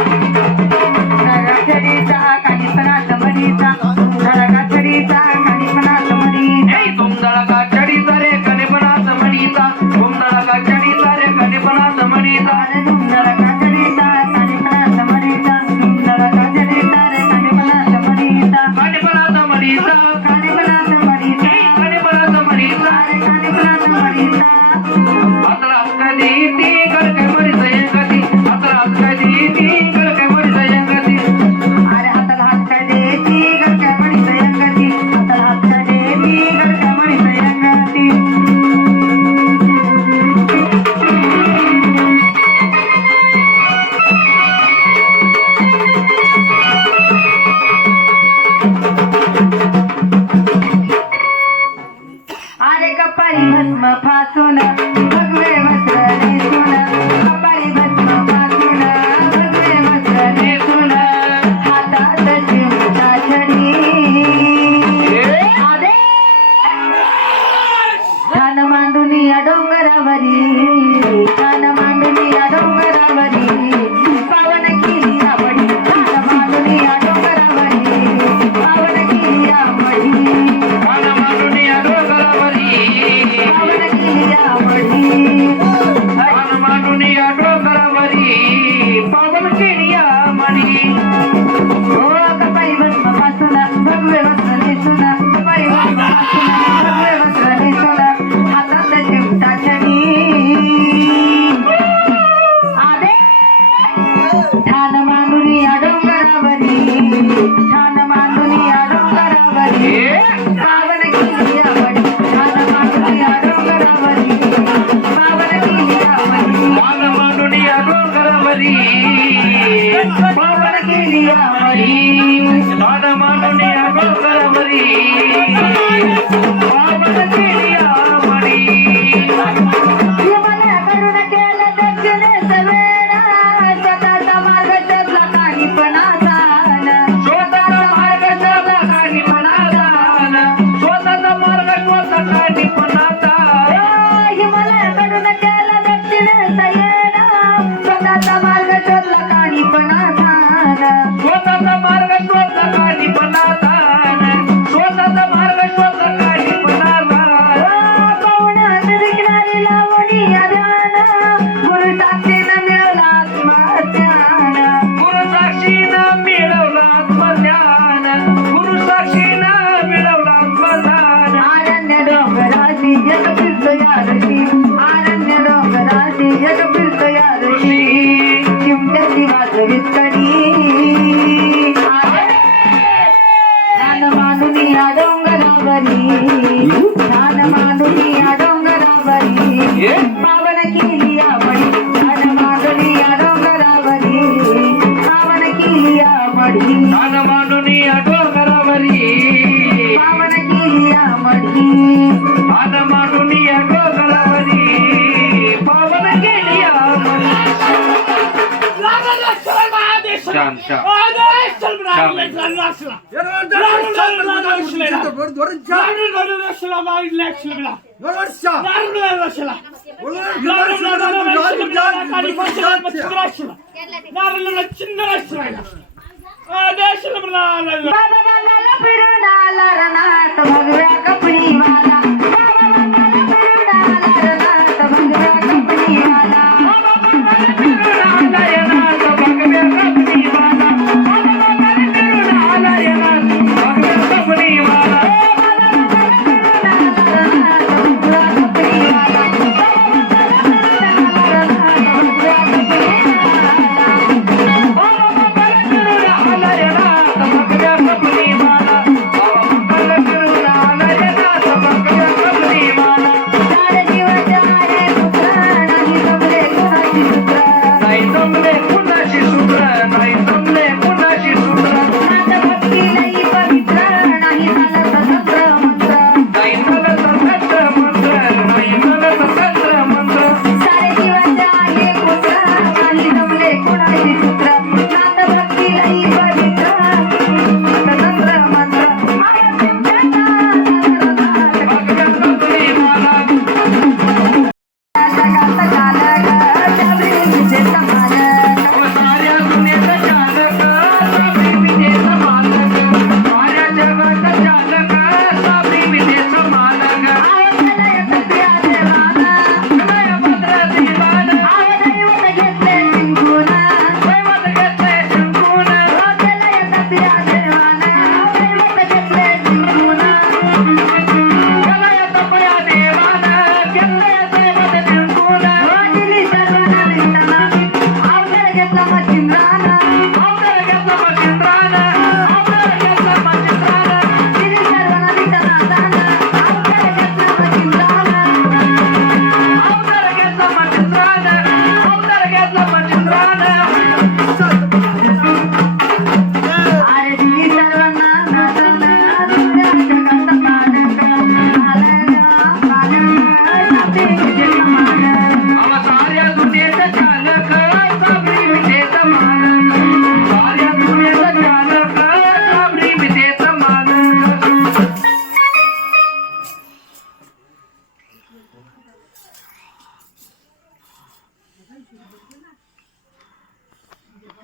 धडाधडीचा कानीपणा तमडीचा धडाधडीचा कानीपणा तमडीचा तुमदळा का चढीचा रे कानेपणा तमडीचा तुमदळा का चढीचा रे कानेपणा तमडीचा धुमधडा काजडीचा कानीपणा तमडीचा धुमधडा काजडीचा रे कानीपणा तमडीचा कानेपणा तमडीचा कानीपणा तमडीचा कानेपणा तमडीचा रे कानीपणा तमडीचा आता कधी ती गडके मरी जयंगती आता कधी ती गडके मरी जयंगती अरे हाताला हात काय देती गडक्या मणी सयंगती हाताला हात काय देती गडक्या मणी सयंगती अरे कपाळी भस्म फासून भगवे वस्त्र नेसून कपाळी भस्म फासून भगवे वस्त्र नेसून हातात चिमटा छडी आदे छान मांडून या डोंगरावरी छान मांडून या डोंगरावरी पावन केली आवडी छान मांडून या डोंगरावरी पावन केली आवडी कान मांडून या डोंगरावरी पावन केली आवडी कान मांडून या डोंगरावरी पावन केली मणी हो कपाळी भस्म फासून भगवे वस्त्र नेसून कपाळी भस्म फासून भगवे वस्त्र नेसून हातात चिमटा छडी आदे ठाण मांडून या डोंगरावरी ठाण मांडून या डोंगरावरी पावन केली आवडी ठाण मांडून या डोंगरावरी पावन केली आवडी कान मांडून या डोंगरावरी पावन केली आवडी कान मांडून या डोंगरावरी पावन केली मणी मला करुण केलं दक्षिणेचा वेळा स्वतःचा मार्ग शोधला काहीपणाचा स्वतःचा मार्ग शोधला काहीपणाचा स्वतःचा मार्ग शोधला काहीपणाचा वारशी आरण्य डोंगराशी जग फिरत यारशी चिमट्याची वाजवीत कडी ध्यान मांडून या डोंगरावरी ध्यान मांडून या डोंगरावरी पावन केली या मडी ध्यान मांडून या डोंगरावरी पावन केली या मडी ध्यान मांडून या डोंगरावरी पावन केली या मडी ध्यान मांडून या डोंगरावरी पावन केली या शांत शांत बाबा बाबाला फिरून आला रणात भगव्या कपडी